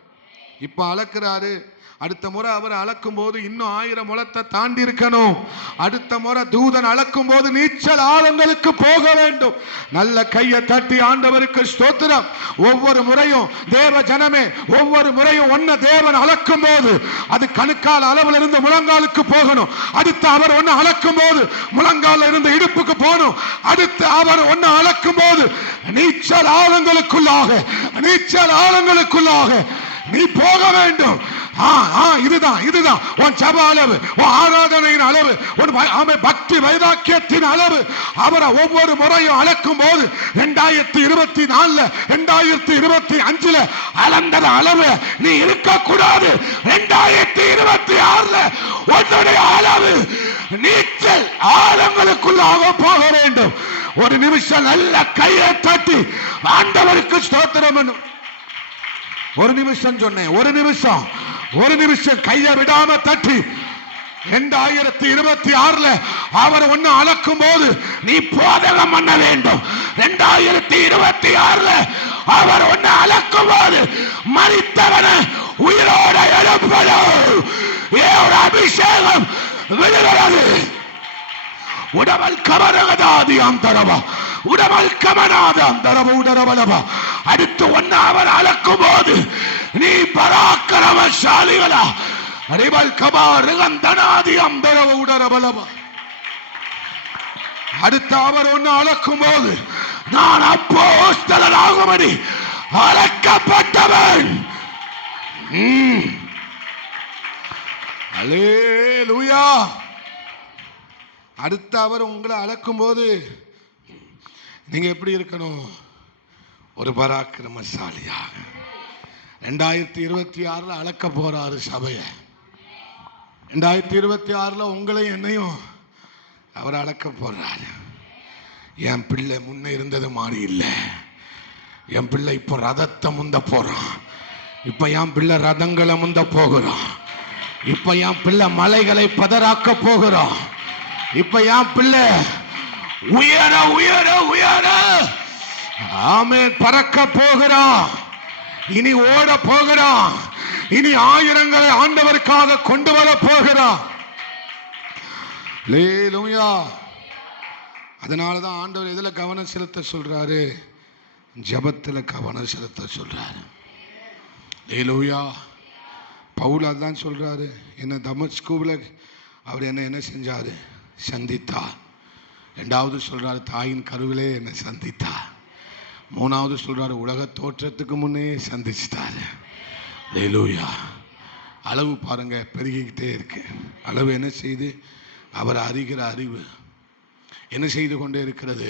இப்ப அளக்குறாரு, அடுத்த முறை அவர் அளக்கும் போது இன்னும் 1000 முழத்தை தாண்டி இருக்கணும். அடுத்த முறை தூதன் அளக்கும் போது நீச்சல் ஆழங்களுக்கு போக வேண்டும். நல்ல கையை தட்டி ஆண்டவருக்கு ஸ்தோத்திரம். ஒவ்வொரு முறையும் தேவ ஜனமே, ஒவ்வொரு முறையும் ஒன்ன தேவன் அளக்கும் போது அது கணுக்கால் அளவில் இருந்து முழங்காலுக்கு போகணும். அடுத்து அவர் ஒன்னு அளக்கும் போது முழங்கால இருந்து இடுப்புக்கு போகணும். அடுத்து அவர் ஒன்னு அளக்கும் போது நீச்சல் ஆழங்களுக்குள்ளாக நீ போக வேண்டும். இதுதான் உன் ஜப அளவு, உன் ஆராதனையின் அளவு, உன் பக்தி வைராக்கியத்தின் அளவு. அவரை ஒவ்வொரு முறையும் அளக்கும் போது 2024 2025 அளந்தத அளவு நீ இருக்கக்கூடாது. 2026 உன்னுடைய அளவு நீச்சல் ஆழங்களுக்குள்ளாக போக வேண்டும். ஒரு நிமிஷம் நல்ல கையை தட்டி ஆண்டவருக்கு ஸ்தோத்திரம். ஒரு நிமிஷம் சொன்னேன், ஒரு நிமிஷம் கையை விடாம தட்டி 2026 அவர் ஒன்னு அளக்கும் போது நீ போதகம் பண்ண வேண்டும். 2026 அவர் ஒன்னு அளக்கும் போது மரித்தவன உயிரோட எழுப்படும் ஒரு அபிஷேகம் விழுகிறது. உடமல் கமரகதாதி அந்தரவா உடமல் கமனாத அந்தரவ உடரவலவா. அடுத்து ஒன்னு அவர் அளக்கும் போது நீ பராக்கிரமசாலிகளா அறிவல் கமாருகந்தனாதி அந்தரவ உடரவலவா. அடுத்து அவர் ஒன்னு அளக்கும் போது நான் அப்போஸ்தலனாகும்படி அழைக்கப்பட்டவன். அல்லேலூயா. அடுத்து அவர் உங்களை அளக்கும் போது நீங்க எப்படி இருக்கணும்? ஒரு பராக்கிரமசாலியாக. 2026 அளக்க போறாரு சபையை. 2026 உங்களையும் என்னையும் அவர் அளக்க போறாரு. என் பிள்ளை முன்ன இருந்தது மாதிரி இல்லை. என் பிள்ளை இப்போ ரதத்தை முந்த போறான். இப்ப என் பிள்ளை ரதங்களை முந்த போகிறான். இப்ப என் பிள்ளை மலைகளை பதறாக்க போகிறான். இப்ப என் பிள்ளை உயர உயர உயர ஆமென் பறக்க போகிறான். இனி ஓட போகிறான். இனி ஆயிரங்களை ஆண்டவருக்காக கொண்டு வர போகிறான். அல்லேலூயா. அதனாலதான் ஆண்டவர் எதுல கவனம் செலுத்த சொல்றாரு? ஜெபத்துல கவனம் செலுத்த சொல்றாரு. அல்லேலூயா. பவுல் அதான் சொல்றாரு. என்ன தமஸ்குல அவர் என்ன செஞ்சாரு? சந்தித்தார். இரண்டாவது சொல்றாரு தாயின் கருவிலே என்ன சந்தித்தார். மூணாவது சொல்றாரு உலக தோற்றத்துக்கு முன்னே சந்திச்சிட்டாரு. அல்லேலூயா. அளவு பாருங்க பெருகிக்கிட்டே இருக்கு. அளவு என்ன செய்து அவர் அறிகிற அறிவு என்ன செய்து கொண்டே இருக்கிறது?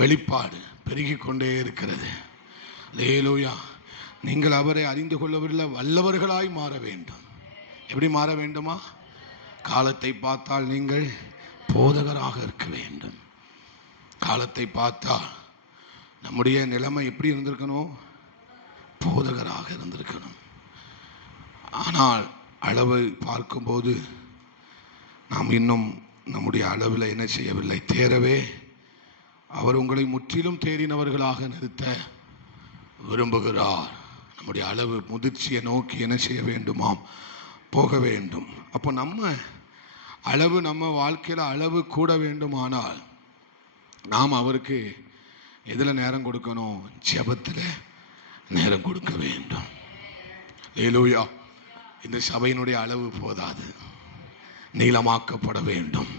வெளிப்பாடு பெருகி கொண்டே இருக்கிறது. அல்லேலூயா. நீங்கள் அவரை அறிந்து கொள்ளவில்லை வல்லவர்களாய் மாற வேண்டும். எப்படி மாற வேண்டுமா? காலத்தை பார்த்தால் நீங்கள் போதகராக இருக்க வேண்டும். காலத்தை பார்த்தால் நம்முடைய நிலைமை எப்படி இருந்திருக்கணும்? போதகராக இருந்திருக்கணும். ஆனால் அளவை பார்க்கும்போது நாம் இன்னும் நம்முடைய அளவில் என்ன செய்யவில்லை? தேரவே அவர் உங்களை முற்றிலும் தேறினவர்களாக நிறுத்த விரும்புகிறார். நம்முடைய அளவு முதிர்ச்சியை நோக்கி என்ன செய்ய வேண்டுமாம்? போக வேண்டும். அப்போ நம்ம அளவு நம்ம வாழ்க்கையில் அளவு கூட வேண்டுமானால் நாம் அவருக்கு எதில் நேரம் கொடுக்கணும்? ஜெபத்தில் நேரம் கொடுக்க வேண்டும். அல்லேலூயா. இந்த சபையினுடைய அளவு போதாது. நீளமாக்கப்பட வேண்டும்,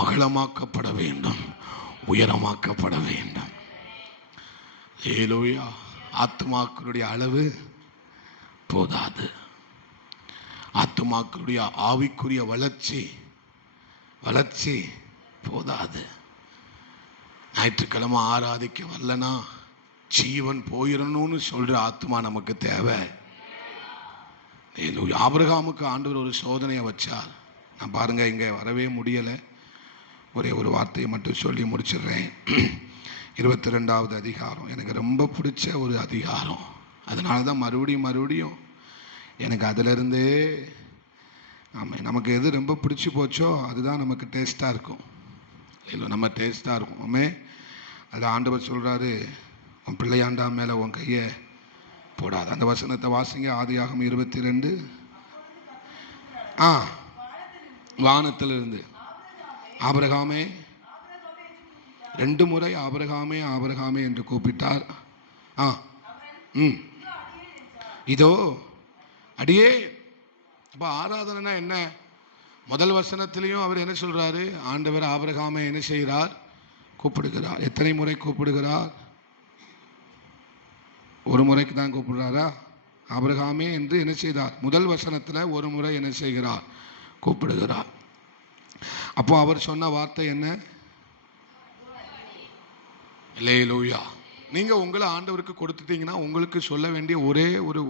அகலமாக்கப்பட வேண்டும், உயரமாக்கப்பட வேண்டும். அல்லேலூயா. ஆத்துமாக்களுடைய அளவு போதாது. ஆத்துமாக்களுடைய ஆவிக்குரிய வளர்ச்சி போதாது. ஞாயிற்றுக்கிழமை ஆராதிக்க வரலனா ஜீவன் போயிடணும்னு சொல்ற ஆத்மா நமக்கு தேவை. ஆபிரகாமுக்கு ஆண்டவர் ஒரு சோதனையை வச்சார். நான் பாருங்க இங்க வரவே முடியலை. ஒரே ஒரு வார்த்தையை மட்டும் சொல்லி முடிச்சிடுறேன். 22வது அதிகாரம் எனக்கு ரொம்ப பிடிச்ச ஒரு அதிகாரம். அதனால தான் மறுபடியும் எனக்கு அதிலிருந்தே நமக்கு எது ரொம்ப பிடிச்சி போச்சோ அதுதான் நமக்கு டேஸ்ட்டாக இருக்கும். இல்லை நம்ம டேஸ்ட்டாக இருக்கும். அது ஆண்டவர் சொல்கிறாரு, உன் பிள்ளையாண்டா மேலே உன் கையை போடாது. அந்த வசனத்தை வாசிங்க. ஆதியாகமம் 22. வானத்திலிருந்து ஆபிரகாமே 2 முறை ஆபிரகாமே என்று கூப்பிட்டார். இதோ அடியே. அப்ப ஆராதனைனா என்ன? முதல் வசனத்திலையும் அவர் என்ன சொல்றாரு? ஆண்டவர் ஆபிரகாமை என்ன செய்கிறார்? கூப்பிடுகிறார். எத்தனை முறை கூப்பிடுகிறார்? ஒரு முறைக்கு தான் கூப்பிடுறாரா? ஆபிரகாமே என்று என்ன செய்தார்? முதல் வசனத்துல ஒரு முறை என்ன செய்கிறார்? கூப்பிடுகிறார். அப்போ அவர் சொன்ன வார்த்தை என்ன? அல்லேலூயா. நீங்க உங்களை ஆண்டவருக்கு கொடுத்துட்டீங்கன்னா உங்களுக்கு சொல்ல வேண்டிய ஒரே ஒரு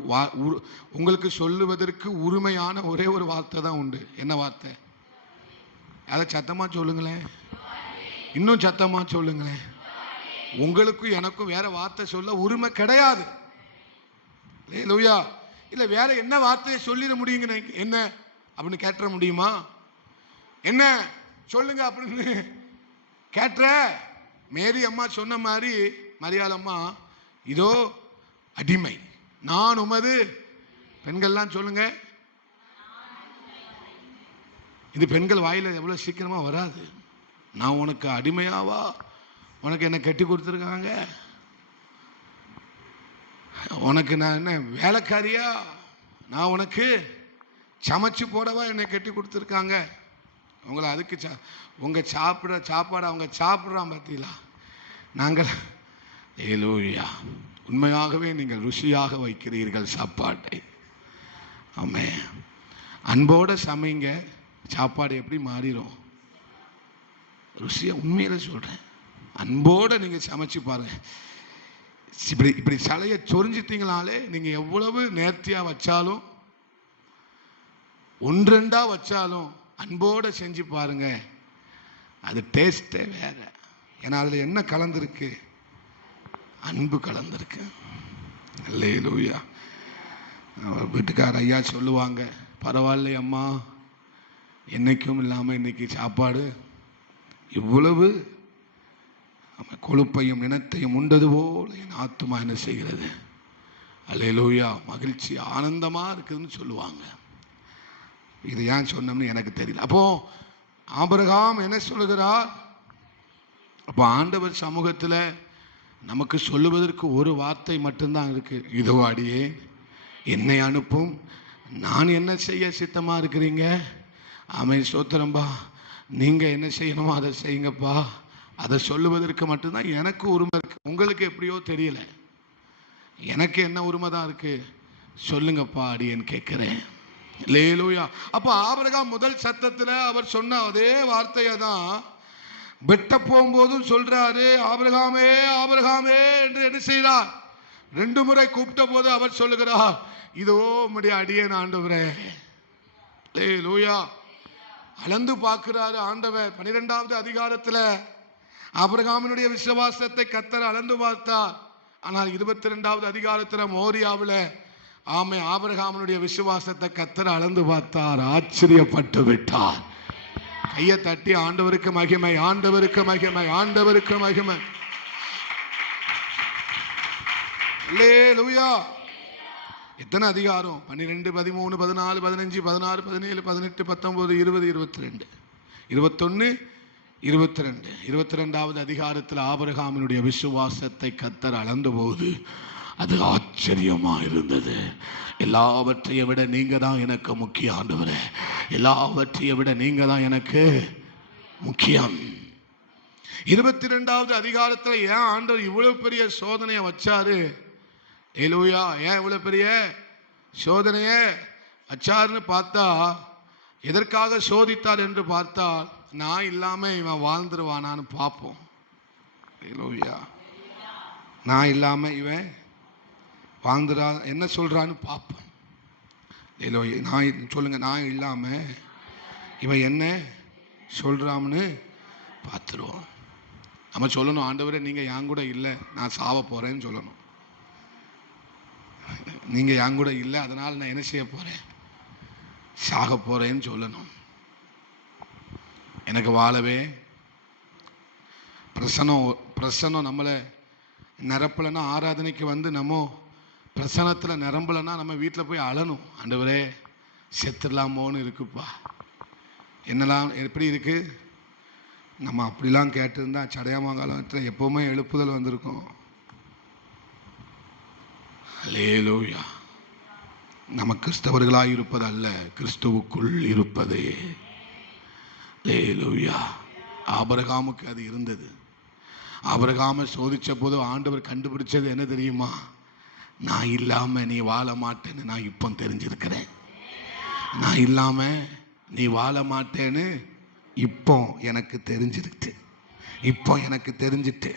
உங்களுக்கு சொல்லுவதற்கு உரிமையான ஒரே ஒரு வார்த்தை தான் உண்டு. என்ன வார்த்தை? அதை சத்தமா சொல்லுங்களேன். இன்னும் சத்தமா சொல்லுங்களேன். உங்களுக்கும் எனக்கும் வேற வார்த்தை சொல்ல உரிமை கிடையாது. அல்லேலூயா. இல்ல வேற என்ன வார்த்தையை சொல்லிட முடியுங்க? என்ன அப்படின்னு கேட்ட முடியுமா? என்ன சொல்லுங்க அப்படின்னு கேட்ட மேரி அம்மா சொன்ன மாதிரி மரியாள் அம்மா, இதோ அடிமை, நான் உமது, பெண்கள்லாம் சொல்லுங்க, இது பெண்கள் வாயில எவ்வளவு சீக்கிரமா வராது. நான் உனக்கு அடிமையாவா உனக்கு என்ன கட்டி கொடுத்துருக்காங்க? உனக்கு நான் என்ன வேலைக்காரியா? நான் உனக்கு சமைச்சு போடவா என்னை கட்டி கொடுத்துருக்காங்க? உங்களை அதுக்கு உங்க சாப்பாடு அவங்க சாப்பிட்றான் பார்த்தீங்களா? நாங்கள் ஏலூயா, உண்மையாகவே நீங்கள் ருசியாக வைக்கிறீர்கள் சாப்பாட்டை. ஆமே, அன்போட சமைங்க, சாப்பாடு எப்படி மாறிடும்? ருசியா உண்மையில சொல்றேன். அன்போட நீங்க சமைச்சு பாருங்க. இப்படி சலைய சொரிஞ்சிட்டீங்களாலே நீங்க எவ்வளவு நேர்த்தியா வச்சாலும், ஒன்றெண்டா வச்சாலும், அன்போட செஞ்சு பாருங்க, அது டேஸ்டே வேற. ஏன்னா அதுல என்ன கலந்துருக்கு? அன்பு கலந்துருக்கு. அல்லேலூயா. வீட்டுக்கார ஐயா சொல்லுவாங்க, பரவாயில்லை அம்மா, என்னைக்கும் இல்லாம இன்னைக்கு சாப்பாடு இவ்வளவு கொழுப்பையும் நினத்தையும் உண்டது போல என் ஆத்துமா என்ன செய்கிறது? அல்லேலூயா, மகிழ்ச்சி ஆனந்தமா இருக்குதுன்னு சொல்லுவாங்க. இது ஏன் சொன்னோம்னு எனக்கு தெரியல. அப்போ ஆபிரகாம் என்ன சொல்லுகிறார்? அப்போ ஆண்டவர் சமூகத்தில் நமக்கு சொல்லுவதற்கு ஒரு வார்த்தை மட்டும்தான் இருக்கு. இதோ அடியே, என்னை அனுப்பும், நான் என்ன செய்ய சித்தமா இருக்கிறீங்க? ஆமென், ஸ்தோத்திரம்பா. நீங்க என்ன செய்யணுமோ அதை செய்யுங்கப்பா. அதை சொல்லுவதற்கு மட்டும்தான் எனக்கு உரிமை இருக்கு. உங்களுக்கு எப்படியோ தெரியல, எனக்கு என்ன உரிமை தான் இருக்கு? சொல்லுங்கப்பா அடியேன்னு கேட்கிறேன். அல்லேலூயா. அப்ப ஆபிரகாம் முதல் சத்தத்தில் அவர் சொன்ன அதே வார்த்தையை தான் வெட்ட போகும்போதும் சொல்றாரு. ஆபிரகாமே, ஆபிரகாமே என்று என்ன செய்தார்? 2 முறை கூப்பிட்ட போது அவர் சொல்லுகிறார், இதோ உம்முடைய அடியேன் ஆண்டவரே. அல்லேலூயா. அளந்து பார்க்கிறாரு ஆண்டவர். 12வது அதிகாரத்தில் ஆபிரகாமினுடைய விசுவாசத்தை கர்த்தர் அளந்து பார்த்தார். ஆனால் 22வது அதிகாரத்தில் மோரியாவில் ஆமை ஆபிரகாமினுடைய விசுவாசத்தை கர்த்தர் அளந்து பார்த்தார், ஆச்சரியப்பட்டு விட்டார். கையை தட்டி ஆண்டவருக்கு மகிமை, ஆண்டவருக்கு மகிமை, ஆண்டவருக்கு மகிமை. அல்லேலூயா. எத்தனை அதிகாரம்? 12, 13, 14, 15, 16, 17, 18, 19, 20, 22, 21, 22. 22வது அதிகாரத்தில் ஆபிரகாமினுடைய விசுவாசத்தை கர்த்தர் அளந்த போது அது ஆச்சரியமா இருந்தது. எல்லாவற்றையும் விட நீங்க தான் எனக்கு முக்கியம் ஆண்டவரே, எல்லாவற்றையும் விட நீங்க தான் எனக்கு முக்கியம். 22வது அதிகாரத்தில் ஏன் ஆண்டவர் இவ்வளவு பெரிய சோதனையை வச்சாரு? ஏலூயா. ஏன் இவ்வளவு பெரிய சோதனையை வச்சாருன்னு பார்த்தா, எதற்காக சோதித்தார் என்று பார்த்தால், நான் இல்லாம இவன் வாழ்ந்துருவானான்னு பார்ப்போம். ஏலூயா. நான் இல்லாம இவன் வாழ்ந்துடா என்ன சொல்றான்னு பார்ப்போம். ஏலூயா. நான் சொல்லுங்க, நான் இல்லாம இவன் என்ன சொல்றான்னு பார்த்துருவோம். நம்ம சொல்லணும், ஆண்டவரே நீங்க என் கூட இல்லை, நான் சாவ போறேன்னு சொல்லணும். நீங்க என் கூட இல்லை, அதனால நான் என்ன செய்ய போறேன்? சாக போறேன்னு சொல்லணும். எனக்கு வாழவே பிரசனம் நம்மளை நிரப்பலைன்னா, ஆராதனைக்கு வந்து நம்ம பிரசனத்தில் நிரம்பலைன்னா நம்ம வீட்டில் போய் அழணும். ஆண்டவரே செத்துடலாமோன்னு இருக்குப்பா. என்னெல்லாம் எப்படி இருக்கு? நம்ம அப்படிலாம் கேட்டிருந்தா சடையாமங்கலத்தில் எப்பவுமே எழுப்புதல் வந்திருக்கும். அல்லேலூயா. நம்ம கிறிஸ்தவர்களாய் இருப்பது அல்ல, கிறிஸ்துவுக்குள் இருப்பதே. அல்லேலூயா. ஆபிரகாமுக்கு அது இருந்தது. ஆபிரகாமை சோதிச்ச போது ஆண்டவர் கண்டுபிடிச்சது என்ன தெரியுமா? நான் இல்லாம நீ வாழ மாட்டேன்னு நான் இப்போ தெரிஞ்சிருக்கிறேன். நான் இல்லாம நீ வாழ மாட்டேன்னு இப்போ எனக்கு தெரிஞ்சிருக்கு. இப்போ எனக்கு தெரிஞ்சிட்டு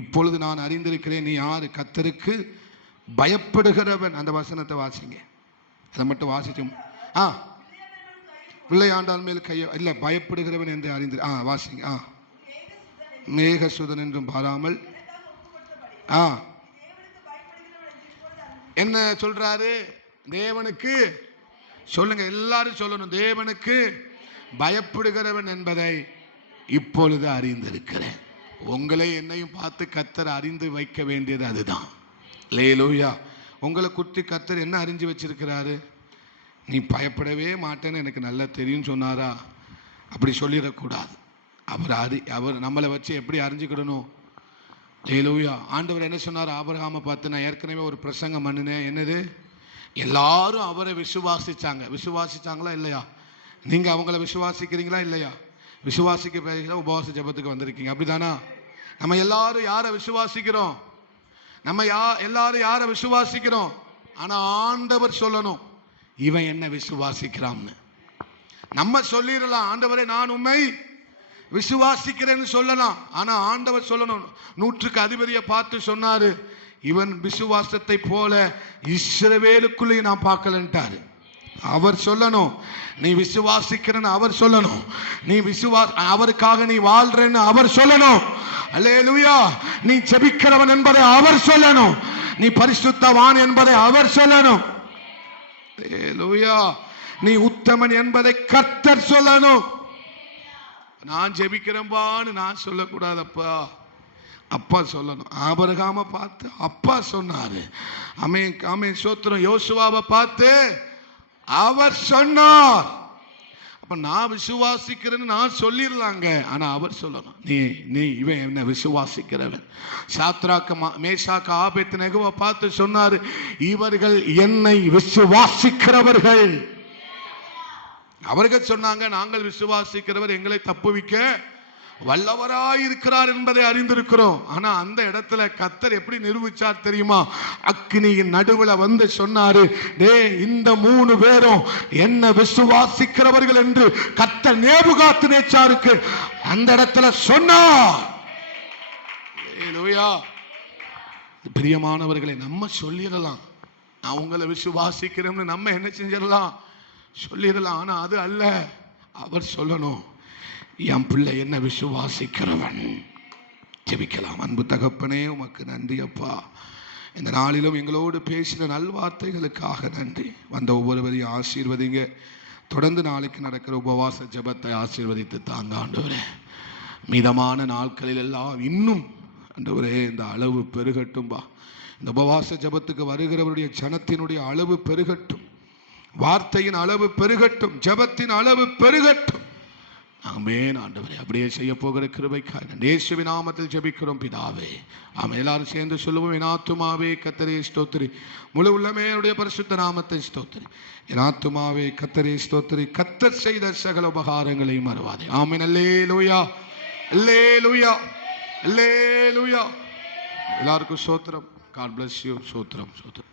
இப்பொழுது நான் அறிந்திருக்கிறேன் நீ யாரு. கர்த்தருக்கு பயப்படுகிறவன். அந்த வசனத்தை வாசிங்க, அதை மட்டும் வாசிச்சு. பிள்ளையாண்டால் மேல் கைய இல்ல, பயப்படுகிறவன் என்று அறிந்து வாசிங்க. மேகசுதன் என்றும் பாராமல் என்ன சொல்றாரு? தேவனுக்கு சொல்லுங்க, எல்லாரும் சொல்லணும், தேவனுக்கு பயப்படுகிறவன் என்பதை இப்பொழுது அறிந்திருக்கிறேன். உங்களை என்னையும் பார்த்து கர்த்தர் அறிந்து வைக்க வேண்டியது அதுதான். அல்லேலூயா. உங்களை குறித்து கர்த்தர் என்ன அறிஞ்சு வச்சிருக்கிறாரு? நீ பயப்படவே மாட்டேன்னு எனக்கு நல்லா தெரியும் சொன்னாரா? அப்படி சொல்லிடக்கூடாது. அவர் நம்மளை வச்சு எப்படி அறிஞ்சுக்கிடணும்? அல்லேலூயா. ஆண்டவர் என்ன சொன்னார்? ஆபிரகாமை பார்த்து நான் ஏற்கனவே ஒரு பிரசங்கம் பண்ணினேன். என்னது? எல்லாரும் அவரை விசுவாசிச்சாங்களா இல்லையா? நீங்க அவங்கள விசுவாசிக்கிறீங்களா இல்லையா? விசுவாசிக்க பேசல உபவாச ஜெபத்துக்கு வந்திருக்கீங்க, அப்படிதானா? நம்ம எல்லாரும் யாரை விசுவாசிக்கிறோம்? எல்லாரும் யாரை விசுவாசிக்கிறோம்? ஆனா ஆண்டவர் சொல்லணும் இவன் என்ன விசுவாசிக்கிறான்னு. நம்ம சொல்லிடலாம், ஆண்டவரே நான் உம்மை விசுவாசிக்கிறேன்னு சொல்லலாம். ஆனா ஆண்டவர் சொல்லணும். 100க்கு அதிபதியை பார்த்து சொன்னாரு, இவன் விசுவாசத்தை போல இஸ்ரவேலுக்குள்ளே நான் பார்க்கலன்ட்டாரு. அவர் சொல்லணும் நீ விசுவாசிக்கிறன்னு அவர் சொல்லணும். நீ அவருக்காக நீ வாழ்றன்னு அவர் சொல்லணும். அல்லேலூயா. நீ ஜெபிக்கிறவன் என்பதை அவர் சொல்லணும். நீ பரிசுத்தவான் என்பதை அவர் சொல்லணும். அல்லேலூயா. நீ உத்தமன் என்பதை கர்த்தர் சொல்லணும். நான் ஜெபிக்கிறேன்பான்னு நான் சொல்லக்கூடாதப்பா, அப்பா சொல்லணும். ஆபிரகாமை பார்த்து அப்பா சொன்னாரு. ஆமென் ஆமென் ஸ்தோத்திரம். யோசுவாவை பார்த்து அவர் சொன்னார். அப்ப நான் விசுவாசிக்கிறேன்னு நான் சொல்லிடலாங்க, ஆனா அவர் சொல்லணும் நீ இவன் என்ன விசுவாசிக்கிறவன். சாத்ராக் மேஷாக் ஆபேத்நேகோவை பார்த்து சொன்னாரு, இவர்கள் என்னை விசுவாசிக்கிறவர்கள். அவர்கள் சொன்னாங்க, நாங்கள் விசுவாசிக்கிறவர் எங்களை தப்புவிக்க வல்லவராயிருக்கிறார் என்பதை அறிந்திருக்கிறோம். ஆனா அந்த இடத்துல கர்த்தர் எப்படி நிரூபிச்சார் தெரியுமா? அக்கினியின் நடுவுல வந்து சொன்னாரு, டே இந்த 3 பேரும் என்ன விசுவாசிக்கிறவர்கள் என்று கர்த்தர் நேபுகாத்நேச்சாருக்கு அந்த இடத்துல சொன்னார். அல்லேலூயா. பிரியமானவர்களை, நம்ம சொல்லிடலாம் நான் உங்களை விசுவாசிக்கிறேன்னு நம்ம என்ன செஞ்சிடலாம், சொல்லிடலாம். ஆனா அது அல்ல, அவர் சொல்லணும் என் பிள்ளை என்ன விசுவாசிக்கிறவன். ஜெபிக்கலாம். அன்பு தகப்பனே, உமக்கு நன்றி அப்பா. இந்த நாளிலும் எங்களோடு பேசின நல்வார்த்தைகளுக்காக நன்றி. வந்த ஒவ்வொருவரையும் ஆசீர்வதிங்க. தொடர்ந்து நாளைக்கு நடக்கிற உபவாச ஜெபத்தை ஆசீர்வதித்து தாங்க ஆண்டவரே. மீதமான நாட்களில் எல்லாம் இன்னும் ஆண்டவரே இந்த அளவு பெருகட்டும்பா. இந்த உபவாச ஜெபத்துக்கு வருகிறவருடைய ஜனத்தினுடைய அளவு பெருகட்டும், வார்த்தையின் அளவு பெருகட்டும், ஜெபத்தின் அளவு பெருகட்டும். ஆமென் ஆண்டவரே. அப்படியே செய்ய போகிற கிருபைக்காக இயேசுவின் நாமத்தில் ஜெபிக்கிறோம் பிதாவே. ஆமென். எல்லாரும் சேர்ந்து சொல்லுவோம், என் ஆத்துமாவே கர்த்தரை ஸ்தோத்திரி, முழு உள்ளமே அவருடைய பரிசுத்த நாமத்தை ஸ்தோத்திரி. என் ஆத்துமாவே கர்த்தரை ஸ்தோத்திரி, கர்த்தர் செய்த சகல உபகாரங்களையும் மறவாதே. ஆமென். அல்லேலூயா, அல்லேலூயா, அல்லேலூயா. எல்லாருக்கும் ஸ்தோத்திரம். God bless you. ஸ்தோத்திரம், ஸ்தோத்திரம்.